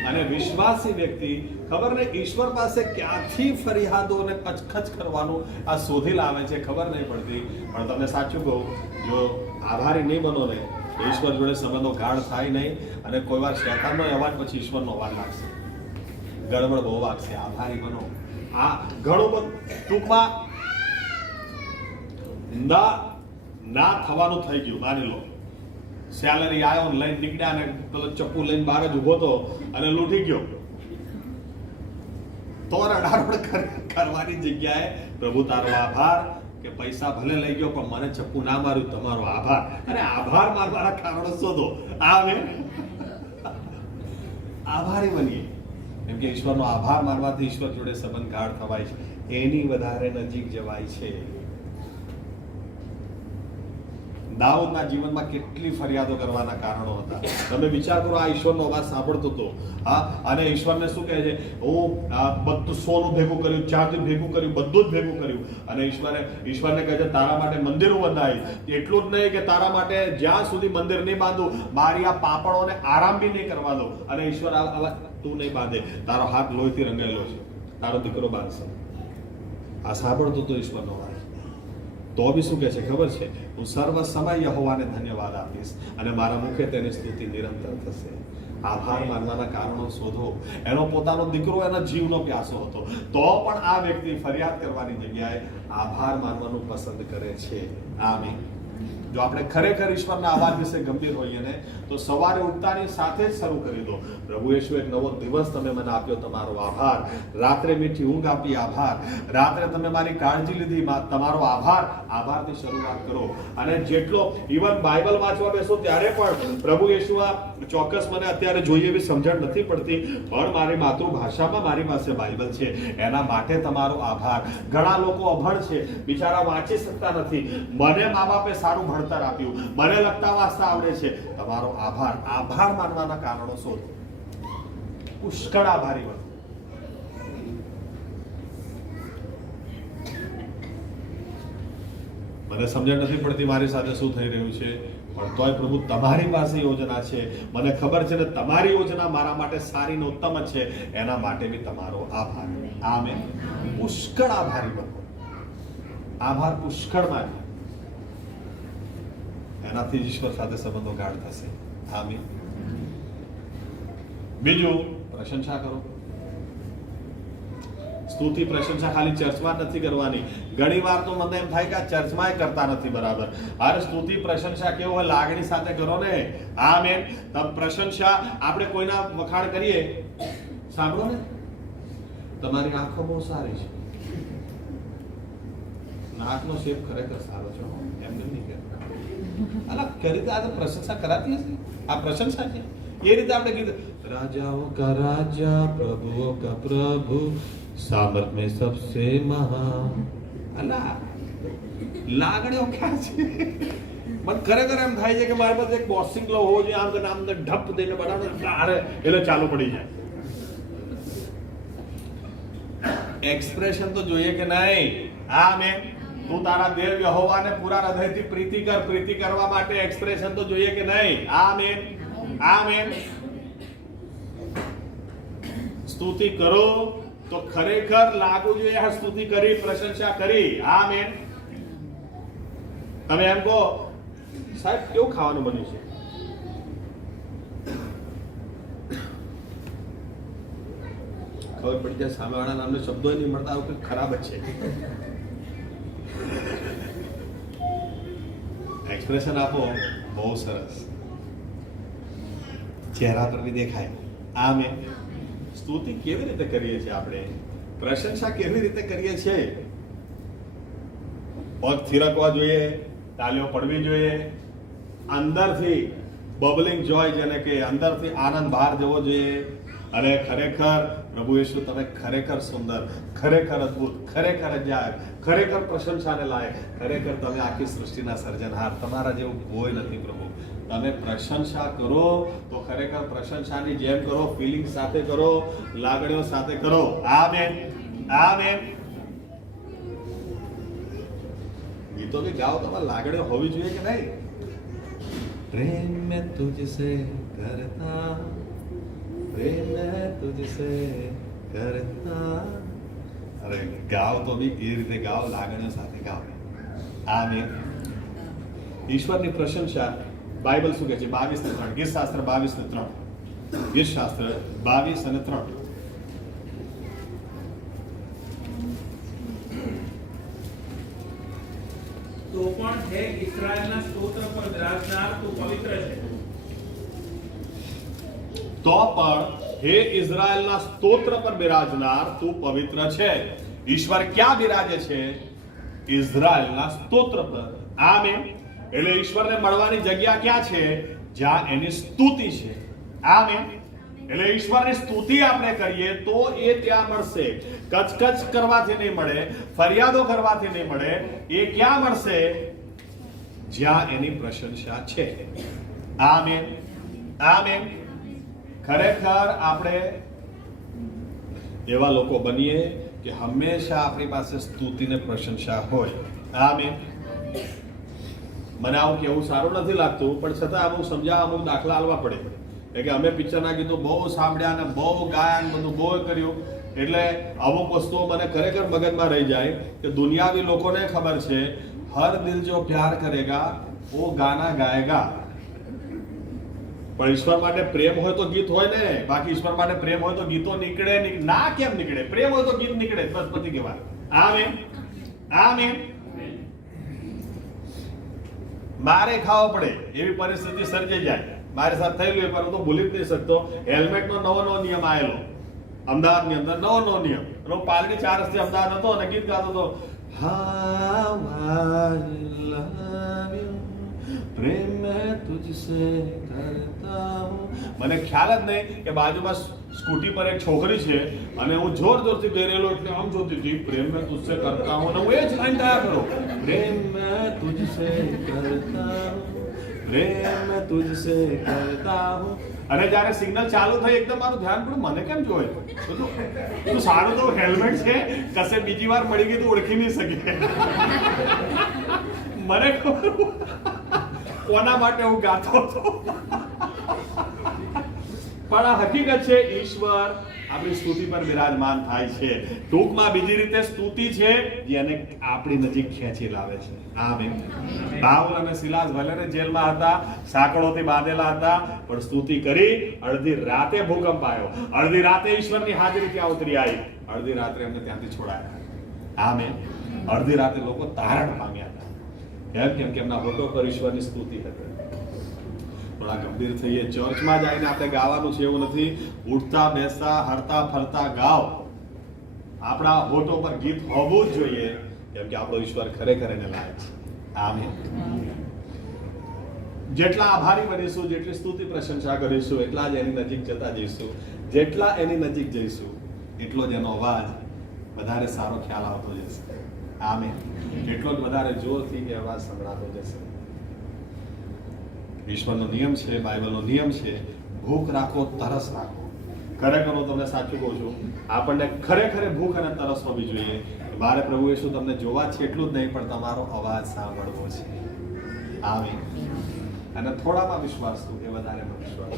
અને વિશ્વાસી વ્યક્તિ, ખબર ને ઈશ્વર પાસે ક્યાંથી ફરિયાદો અને કચકચ કરવાનું આ શોધી લાવે છે ખબર નહીં પડતી. પણ તમને સાચું કહું, જો આભારી નહીં બનો ને, ઈશ્વર જોડે સંબંધો ગાઢ થાય નહીં. અને કોઈ વાર શૈતાનનો અવાજ પછી ઈશ્વરનો અવાજ લાગશે, ગડબડ બહુ વાગશે. આભારી બનો. આ ઘણું બધું ટૂંકમાં ના થવાનું થઈ ગયું. માની લો સેલરી આવ્યો, લઈને નીકળ્યા અને પેલો ચપ્પુ લઈને બહાર જ ઉભો હતો અને લૂંટી ગયો, તો રડારડ કરવાની જગ્યાએ પ્રભુ તારો આભાર, કે પૈસા ભલે લઈ ગયો પણ મને ચપ્પુ ના માર્યું, તમારો આભાર. અને આભાર મારવાના કારણો શોધો. આભારી બનીએ. કેમ કે ઈશ્વરનો આભાર માનવાથી ઈશ્વર જોડે સંબંધ ગાઢ થવાય છે, એની વધારે નજીક જવાય છે. દાઉદના જીવનમાં કેટલી ફરિયાદો કરવાના કારણો હતા. તમે વિચાર કરો, આ ઈશ્વરનો અવાજ સાંભળતો હતો, હા, અને ઈશ્વરને શું કહે છે, હું બધું સોનું ભેગું કર્યું, ચાંદી ભેગું કર્યું, બધું જ ભેગું કર્યું. અને ઈશ્વરને કહે છે, તારા માટે મંદિરો બંધાય. એટલું જ નહીં કે તારા માટે જ્યાં સુધી મંદિર નહીં બાંધું, મારી આ પાપણોને આરામ બી નહીં કરવા દો. અને ઈશ્વર તું નહીં બાંધે, તારો હાથ લોહીથી રંગાયેલો છે, તારો દીકરો બાંધશે. આ સાંભળતો તો ઈશ્વરનો અવાજ. તો બી શું કહે છે ખબર છે? હું સર્વ સમય યહોવાને ધન્યવાદ આપીશ અને મારા મુખે તેની સ્તુતિ નિરંતર થશે. આભાર માનવાના કારણો શોધો. એનો પોતાનો દીકરો એના જીવનો પ્યાસો હતો, તો પણ આ વ્યક્તિ ફરિયાદ કરવાની જગ્યાએ આભાર માનવાનું પસંદ કરે છે. આમીન. જો આપણે ખરેખર ઈશ્વરના અવાજ વિશે ગંભીર હોઈએ ને, તો સવારે ઉઠતાની સાથે જ શરૂ કરી દો, પ્રભુ યેશુ એક નવો દિવસ તમે મને આપ્યો, તમારો આભાર. રાત્રે મીઠી ઊંઘ આપી, આભાર. રાત્રે તમે મારી કાળજી લીધી, તમારો આભાર. આભારથી શરૂઆત કરો. અને જેટલો ઇવન બાઇબલ વાંચવા બેસો ત્યારે પણ પ્રભુ યેશુ, આ ચોક્કસ મને અત્યારે જોઈએ એવી સમજણ નથી પડતી, પણ મારી માતૃભાષામાં મારી પાસે બાઇબલ છે, એના માટે તમારો આભાર. ઘણા લોકો અભણ છે, બિચારા વાંચી શકતા નથી, મને મા બાપે સારું ભણતર આપ્યું, મને લખતા વાંચતા આવડે છે, તમારો આભાર. આભાર માનવાના કારણો શોધો, પુષ્કળ આભારી બનો. મને સમજણ નથી પડતી મારી સાથે શું થઈ રહ્યું છે, પણ તોય પ્રભુ તમારી પાસે યોજના છે, મને ખબર છે ને તમારી યોજના મારા માટે સારી ને ઉત્તમ જ છે, એના માટે બી તમારો આભાર. આમેન. પુષ્કળ આભારી બનો. આભાર પુષ્કળ માની, એનાથી ઈશ્વર સાથે સંબંધો ગાઢ થશે. આમીન. બીજું, પ્રશંસા કરો. સ્તુતિ પ્રશંસા ખાલી ચર્ચમાં નથી કરવાની. ઘણી વાર તો મને એમ થાય કે આ ચર્ચમાં કરતા નથી બરાબર. અરે સ્તુતિ પ્રશંસા કેવો હોય, લાગણી સાથે કરો ને. આમેન. પ્રશંસા આપણે કોઈના વખાણ કરીએ, સાંભળો ને, તમારી આંખો બહુ સારી છે, નાકનો શેપ ખરેખર સારો છે, એમને નહીં કહેતા. અલા કઈ રીતે આ તો પ્રશંસા કરાતી હશે, આ પ્રશંસા છે. એ રીતે આપણે કીધું, રાજાઓ કા રાજા, પ્રભુઓ કા પ્રભુ, સામર્થ में सबसे महान. અલા લાગણીઓ ક્યાં છે? પણ ખરેખર એમ થાય છે કે મારી પાસે એક બોક્સિંગ ગ્લો હોવો જોઈએ, આમ કરીને આમ ઢપ દઈને બનાવો એટલે ચાલુ પડી જાય. એક્સપ્રેશન તો જોઈએ કે નહીં? આમેન. તું તારા દેવ યહોવાને પૂરા હૃદયથી પ્રીતિ કર. પ્રીતિ કરવા માટે એક્સપ્રેશન તો જોઈએ કે નહીં? આમેન. આમેન. સ્તુતિ કરો તો ખરેખર લાગુ જોઈએ આ સ્તુતિ કરી, પ્રશંસા કરી. આમેન. તમે એમ કહો, સાહેબ કેવું ખાવાનું બન્યું છે? ખબર પડી જાય સામેવાળા નામને શબ્દો નહીં મળતા, આવું કંઈક ખરાબ જ છે. એક્સપ્રેશન આપો, બહુ સરસ, ચહેરા પર બી દેખાય. આમેન. સ્તુતિ કેવી રીતે કરીએ છીએ આપણે? પ્રશંસા કેવી રીતે કરીએ છીએ? પગ થિરકવા જોઈએ, તાલીઓ પડવી જોઈએ, અંદરથી બબલિંગ જોય, જેને કે અંદરથી આનંદ બહાર જવો જોઈએ. અને ખરેખર પ્રભુ યેશુ તમે ખરેખર સુંદર, ખરેખર અદ્ભુત, ખરેખર અજાયબ, ખરેખર પ્રશંસાને લાયક, ખરેખર તમે આખી સૃષ્ટિના સર્જનહાર, તમારા જેવું કોઈ નથી પ્રભુ. તમે પ્રશંસા કરો તો ખરેખર પ્રશંસાની જેમ કરો, ફિલિંગ સાથે કરો, લાગણીઓ સાથે કરો. આમેન. આમેન. ગીતો કે ગાઓ, તમારે લાગણીઓ હોવી જોઈએ કે નહીં? પ્રેમ મેં તુજસે કરતા, પ્રેમ મેં તુજસે કરતા. અરે ગાઓ તો બી એ રીતે ગાઓ, લાગણીઓ સાથે ગાઓ. આમેન. ઈશ્વરની પ્રશંસા બાઇબલ શું કહે છે? 22:3, ગીત શાસ્ત્ર 22:3, ગીત શાસ્ત્ર 22:3. તો પણ હે ઇસ્રાયેલના સ્તોત્ર પર બિરાજનાર તું પવિત્ર છે. તો પણ હે ઇઝરાયલના સ્તોત્ર પર બિરાજનાર તું પવિત્ર છે. ઈશ્વર ક્યાં બિરાજે છે? ઇઝરાયલના સ્તોત્ર પર. આમેન. એટલે ઈશ્વરને મળવાની જગ્યા ક્યાં છે? જ્યાં એની સ્તુતિ છે. આમેન. એટલે ઈશ્વરની સ્તુતિ આપણે કરીએ તો એ ત્યાં મળશે. કચકચ કરવાથી નહીં મળે, ફરિયાદો કરવાથી નહીં મળે. એ ક્યાં મળશે? જ્યાં એની પ્રશંસા છે. આમેન. આમેન. ખરેખર આપણે એવા લોકો બનીએ કે હંમેશા આપણી પાસે સ્તુતિને પ્રશંસા હોય. આમેન. મને આવું કેવું સારું નથી લાગતું, પણ છતાં અમુક સમજાવવા, અમુક દાખલા આલવા પડે. કે અમે પિક્ચરના ગીતો બહુ સાંભળ્યા અને બહુ ગાયા અને બધું બહુ કર્યું, એટલે અમુક વસ્તુઓ મને ખરેખર મગજમાં રહી જાય કે દુનિયાવી લોકોને ખબર છે, હર દિલ જો પ્યાર કરેગા વો ગાના ગાયેગા. પણ ઈશ્વર માટે પ્રેમ હોય તો ગીત હોય ને, બાકી ઈશ્વર માટે પ્રેમ હોય તો ગીતો નીકળે ના, કેમ નીકળે? પ્રેમ હોય તો ગીત નીકળે, બસ પતી ગઈ વાત. Amen, amen. મારે ખાવો પડે એવી પરિસ્થિતિ સર્જાઈ જાય, મારી સાથે થયેલું, પણ હું તો ભૂલી જ નહીં શકતો. હેલ્મેટનો નવો નિયમ આવેલો અમદાવાદની અંદર, નવો નિયમ. હું પાલડી 4 રસ્તે અમદાવાદ હતો અને ગીત ગાતો હતો, પ્રેમ મેં તુझसे કરતા હું. મને ખ્યાલ જ નહીં કે બાજુમાં સ્કૂટી પર એક છોકરી છે અને હું જોરથી ગયેલો એટલે આમ જોતી હતી, પ્રેમ મેં તુझसे કરતા હું, અને હું એ જ લાઈન ગાયા કરું, પ્રેમ મેં તુझसे કરતા હું, પ્રેમ મેં તુझसे કરતા હું. અને જ્યારે સિગ્નલ ચાલુ થઈ એકદમ મારું ધ્યાન પડ્યું, મને કેમ જોયે? તો સારું તો હેલ્મેટ છે, કશે બીજી વાર મળી ગઈ તો ઓળખી નહીં શકે. મને ખબર કોના માટે હું ગાતો હતો. પણ આ હકીકત છે, ઈશ્વર આપણી સ્તુતિ પર બિરાજમાન થાય છે. ટૂંકમાં બીજી રીતે સ્તુતિ છે જેને આપણી નજીક ખેંચી લાવે છે. આમેન. પાઉલ અને સિલાસ ભલે જેલમાં હતા, સાંકળોથી બાંધેલા હતા, પણ સ્તુતિ કરી. અડધી રાતે ભૂકંપ આવ્યો, અડધી રાતે ઈશ્વરની હાજરી ત્યાં ઉતરી આવી, અડધી રાત્રે એમને ત્યાંથી છોડાયા. આમેન. અડધી રાતે લોકો તારણ પામ્યા હતા. કેમ કે એમના હોઠો પર ઈશ્વરની સ્તુતિ હતી. થોડા ગંભીર થઈએ, ચર્ચમાં જઈને આપણે ગાવાનું છે એવું નથી. ઉઠતા બેસતા હરતા ફરતા ગાવ. આપણા હોઠો પર ગીત હોવું જ જોઈએ, કેમ કે આપણો ઈશ્વર ખરેખર એને લાયક છે. આમેન. જેટલા આભારી બનીશું, જેટલી સ્તુતિ પ્રશંસા કરીશું, એટલા જ એની નજીક જતા જઈશું. જેટલા એની નજીક જઈશું એટલો જ એનો અવાજ વધારે સારો ખ્યાલ આવતો જશે. આમેન. એટલો જ વધારે જોરથી એ અવાજ સંભળાતો જશે. ઈશ્વરનો નિયમ છે, બાઇબલનો નિયમ છે, ભૂખ રાખો, તરસ રાખો. ખરેખર હું તમને સાચું કહું છું, આપણને ખરેખર ભૂખ અને તરસ હોવી જોઈએ. મારે પ્રભુ ઈસુ તમને જોવા છે એટલું જ નહીં, પણ તમારો અવાજ સાંભળવો છે. આમીન. અને થોડામાં વિશ્વાસ એ વધારેમાં વિશ્વાસ.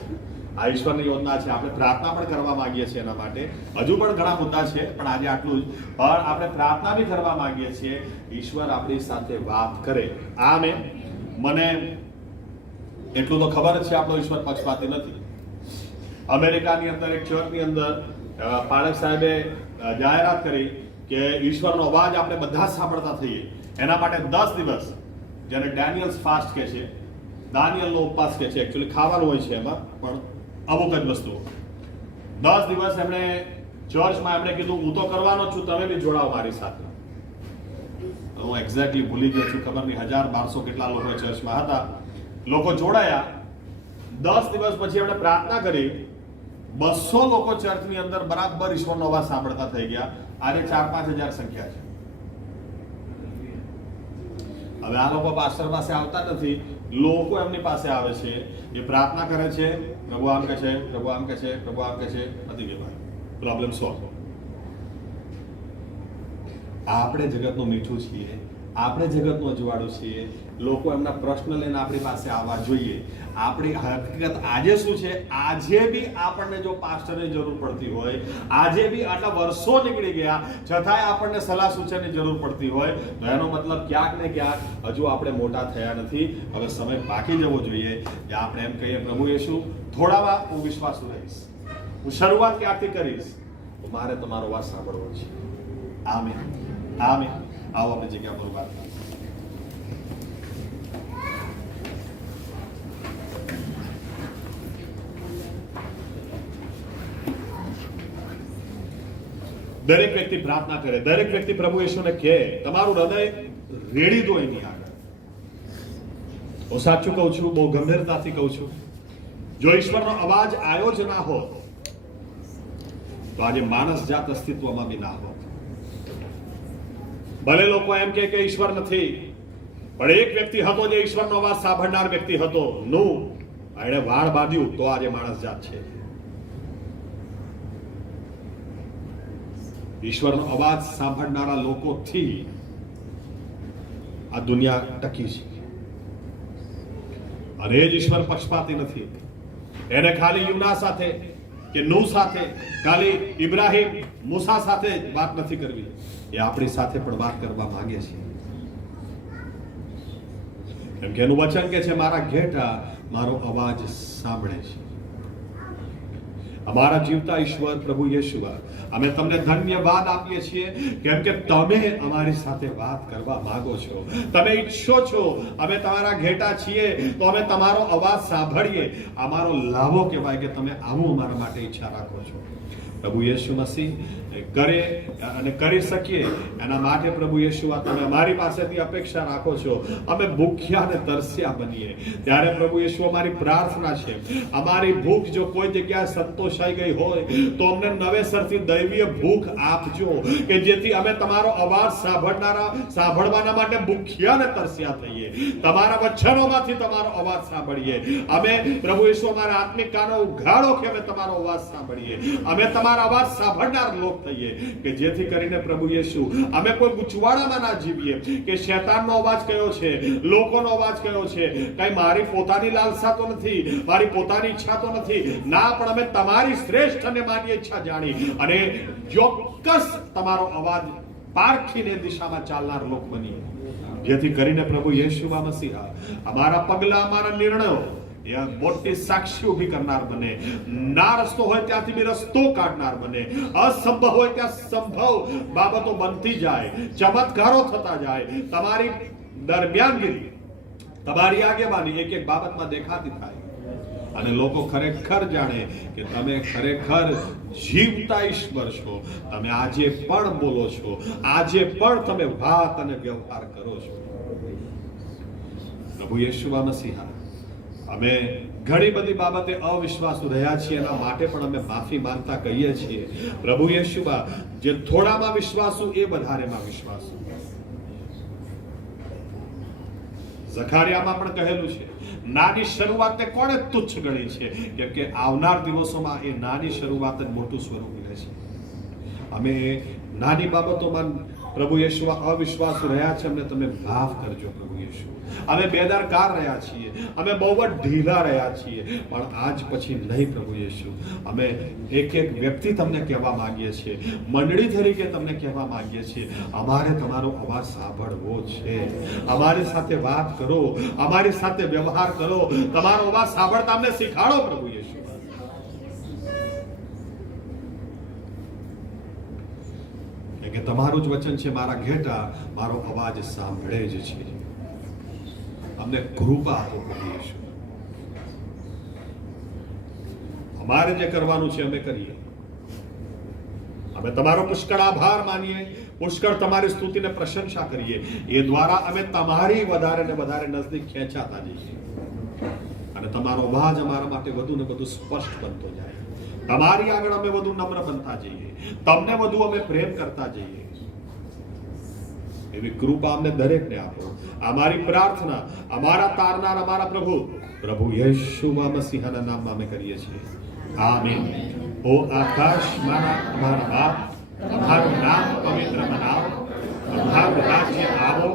આ ઈશ્વરની યોજના છે. આપણે પ્રાર્થના પણ કરવા માંગીએ છીએ એના માટે. હજુ પણ ઘણા મુદ્દા છે, પણ આજે આટલું જ. પણ આપણે પ્રાર્થના બી કરવા માંગીએ છીએ, ઈશ્વર આપણી સાથે વાત કરે. આમેન. મને એટલું તો ખબર જ છે, આપણો ઈશ્વર પક્ષપાતી નથી. અમેરિકાની અંદર એક ચર્ચની અંદર પાળક સાહેબે જાહેરાત કરી કે ઈશ્વરનો અવાજ આપણે બધા સાંભળતા થઈએ. એના માટે 10 દિવસ, જેને ડેનિયલ્સ ફાસ્ટ કહે છે, દાનિયલનો ઉપવાસ કહે છે, એકચ્યુઅલી ખાવાનું હોય છે એમાં, પણ અમુક જ વસ્તુઓ. 10 દિવસ એમણે ચર્ચમાં એમણે કીધું, હું તો કરવાનો છું, તમે બી જોડાઓ મારી સાથે. હું એક્ઝેક્ટલી ભૂલી ગયો છું, ખબર નહીં 1000-1200 કેટલા લોકો ચર્ચમાં હતા. લોકો જોડાયા. 10 દિવસ પછી એમણે પ્રાર્થના કરી. 200 લોકો ચર્ચની અંદર બરાબર ઈશ્વરનો અવાજ સાંભળતા થઈ ગયા. આજે 4-5 હજાર સંખ્યા છે. હવે આ લોકો પાસ્ટર પાસે આવતા નથી, લોકો એમની પાસે આવે છે, એ પ્રાર્થના કરે છે, પ્રભુ આમ કહે છે, પ્રભુ આમ કહે છે, પ્રભુ આમ કહે છે, પતી ગયું, પ્રોબ્લેમ સોલ્વ. આપણે જગતનું મીઠું છીએ, આપણે જગતનું અજવાળું છીએ. લોકો એમના પ્રશ્ન લઈને આપણી પાસે આવવા જોઈએ. આપણી હકીકત આજે શું છે? આજે બી આપણને જો પાસ્ટરની જરૂર પડતી હોય, આજે બી આટલા વર્ષો નીકળી ગયા છતાંય આપણને સલાહ સૂચનની જરૂર પડતી હોય, તો એનો મતલબ ક્યાંક ને ક્યાંક હજુ આપણે મોટા થયા નથી. હવે સમય બાકી જવો જોઈએ કે આપણે એમ કહીએ, પ્રભુ યેશુ, થોડામાં હું વિશ્વાસુ રહીશ, હું શરૂઆત ક્યાંથી કરીશ, તો મારે તમારો વાત સાંભળવો છે. આમેન. આમેન. આવો આપણે જગ્યા પર વાત કરીએ. દરેક વ્યક્તિ પ્રાર્થના કરે, દરેક વ્યક્તિ પ્રભુ યેશુને કહે, તમારું હૃદય રેડી દો એની આગળ. હું સાચું કહું છું, બહુ ગંભીરતાથી કહું છું, જો ઈશ્વરનો અવાજ આવ્યો જ ના હોત તો આજે માણસ જાત અસ્તિત્વમાં બી ના હોત. ભલે લોકો એમ કે ઈશ્વર નથી, પણ એક વ્યક્તિ હતો જે ઈશ્વરનો અવાજ સાંભળનાર વ્યક્તિ હતો. એણે વાળ બાંધ્યું તો આજે માણસ જાત છે. ઈશ્વરનો અવાજ સાંભળનારા લોકોથી આ દુનિયા ટકી છે. અને એ જ ઈશ્વર પક્ષપાતી નથી. એને ખાલી યુના સાથે કે નૂહ સાથે, ખાલી ઇબ્રાહિમ મૂસા સાથે વાત નથી કરવી, એ આપણી સાથે પણ વાત કરવા માંગે છે. કેમ કે એનું વચન કે છે મારા ઘેટા મારો અવાજ સાંભળે છે. અમારા જીવતા ઈશ્વર પ્રભુ યેશુઆ, અમે તમને ધન્યવાદ આપીએ છીએ કેમ કે તમે અમારી સાથે વાત કરવા માંગો છો, તમે ઈચ્છો છો અમે તમારા ઘેટા છીએ તો અમે તમારો અવાજ સાંભળીએ. અમારો લાભો કહેવાય કે તમે આવું અમારા માટે ઈચ્છા રાખો છો. પ્રભુ યેશુ મસીહ કરે અને કરી શકીએ એના માટે પ્રભુ યેશુઆ તમે અમારી પાસેથી અપેક્ષા રાખો છો. અમે ભૂખ્યા અને તરસ્યા બનીએ ત્યારે પ્રભુ યેશુ અમારી પ્રાર્થના છે, અમારી ભૂખ જો કોઈ જગ્યાએ સંતોષાઈ ગઈ હોય તો અમને નવેસરથી દૈવીય ભૂખ આપજો કે જેથી અમે તમારો અવાજ સાંભળવાના માટે ભૂખ્યા અને તરસ્યા થઈએ, તમારા વચનોમાંથી તમારો અવાજ સાંભળીએ. અમે પ્રભુ યેશુ અમારા આત્મિક કાનો ઉઘાડો કે અમે તમારો અવાજ સાંભળીએ, અમે તમારા અવાજ સાંભળનાર લોક થઈએ કે જેથી કરીને પ્રભુ યેશુ અમે કોઈ ગૂંચવાડામાં ના જીવીએ કે શૈતાનનો અવાજ કયો છે, લોકોનો અવાજ કયો છે, કઈ મારી પોતાની લાલસા તો નથી, મારી પોતાની ઈચ્છા તો નથી ના, પણ અમે તમારી શ્રેષ્ઠ અને માન્ય ઈચ્છા જાણી અને ચોક્કસ તમારો અવાજ પારખીને દિશામાં ચાલનાર લોક બનીએ. જેથી કરીને પ્રભુ યેશુમાં મસીહા અમારા પગલા, અમારા નિર્ણયો મોટી સાક્ષી ઉભી કરનાર બને, ના રસ્તો હોય ત્યાંથી બી રસ્તો કાઢનાર બને, અસંભવ હોય ત્યાં સંભવ બાબતો બનતી જાય, ચમત્કારો થતા જાય, તમારી દરમિયાનગીરી, તમારી આગેવાની એક એક બાબતમાં દેખાતી થાય અને લોકો ખરેખર જાણે કે તમે ખરેખર જીવતા ઈશ્વર છો. તમે આજે પણ બોલો છો, આજે પણ તમે વાત અને વ્યવહાર કરો છો. પ્રભુ યેશુવા મસીહા, અમે ઘણી બધી બાબતે અવિશ્વાસુ રહ્યા છીએ, એના માટે પણ અમે માફી માંગતા કહીએ છીએ. પ્રભુ યેશુઆ, જે થોડામાં વિશ્વાસુ એ વધારેમાં વિશ્વાસુ. ઝખારિયામાં પણ કહેલું છે નાની શરૂઆતને કોણે તુચ્છ ગણી છે, કેમ કે આવનાર દિવસોમાં એ નાની શરૂઆત જ મોટું સ્વરૂપ લે છે. અમે નાની બાબતોમાં પ્રભુ યેશુઆ અવિશ્વાસુ રહ્યા છે, અમને તમે માફ કરજો પ્રભુ યેશુ. અમે બેદરકાર રહ્યા છીએ, અમે બહુ જ ઢીલા રહ્યા છીએ, પણ આજ પછી નહીં પ્રભુ યેશુ. અમે એક એક વ્યક્તિ તમને કહેવા માંગીએ છીએ, મંડળી તરીકે તમને કહેવા માંગીએ છીએ, અમારે તમારો અવાજ સાંભળવો છે. અમારી સાથે વાત કરો, અમારી સાથે વ્યવહાર કરો, તમારો અવાજ સાંભળતા અમને શીખાડો પ્રભુ યેશુ. કે તમારું જ વચન છે મારા ઘેટા મારો અવાજ સાંભળે જ છે. અમને કૃપા આપો પ્રભુ યેશુ. અમારે જે કરવાનું છે અમે કરીએ. અમે તમારો પુષ્કળ આભાર માનીએ, પુષ્કળ તમારી સ્તુતિને પ્રશંસા કરીએ. એ દ્વારા અમે તમારી વધારે ને વધારે નજદીક ખેંચાતા જઈએ અને તમારો અવાજ અમારા માટે વધુ ને વધુ સ્પષ્ટ બનતો જાય. તમારી આગળ અમે વધુ નમ્ર બનતા જઈએ, તમને વધુ અમે પ્રેમ કરતા જઈએ. એવી કૃપા અમને દરેકને આપો. અમારી પ્રાર્થના અમારા તારનાર અમારા પ્રભુ યેશુવા મસીહાના નામમાં અમે કરીએ છીએ. આમીન. ઓ આકાશમાંના અમારા બાપ, તમારું નામ પવિત્ર બનાવો, તમારું રાજ્ય આવો,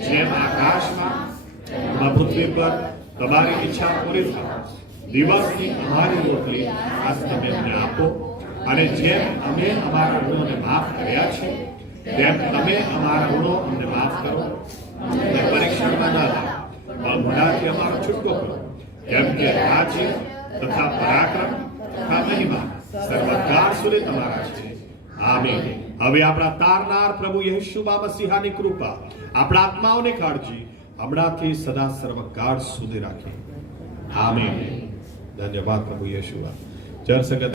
જેમ આકાશમાં પૃથ્વી પર તમારી ઈચ્છા પૂરી થાય. દિવસની અમારી રોટલી આજ તમે અમને આપો, અને જેમ અમે અમારા ઋણોને માફ કર્યા છે તેમ તમે અમારા ઋણો અમને માફ કરો. અને પરીક્ષણમાં ના લાવો, પણ ગુનાહથી અમારો છૂટકો કરો. કેમ કે રાજ્ય તથા પરાક્રમ તથા મહિમા સર્વકાળ સુધી તમારા છે. આમીન. હવે આપણા તારનાર પ્રભુ યેશુવા મસીહાની કૃપા, આપણા આત્માઓની કાળજી હમણાંથી સદા સર્વકાળ સુધી રાખે. આમીન. ધન્યવાદ પ્રભુ યેશુવા. જય સગત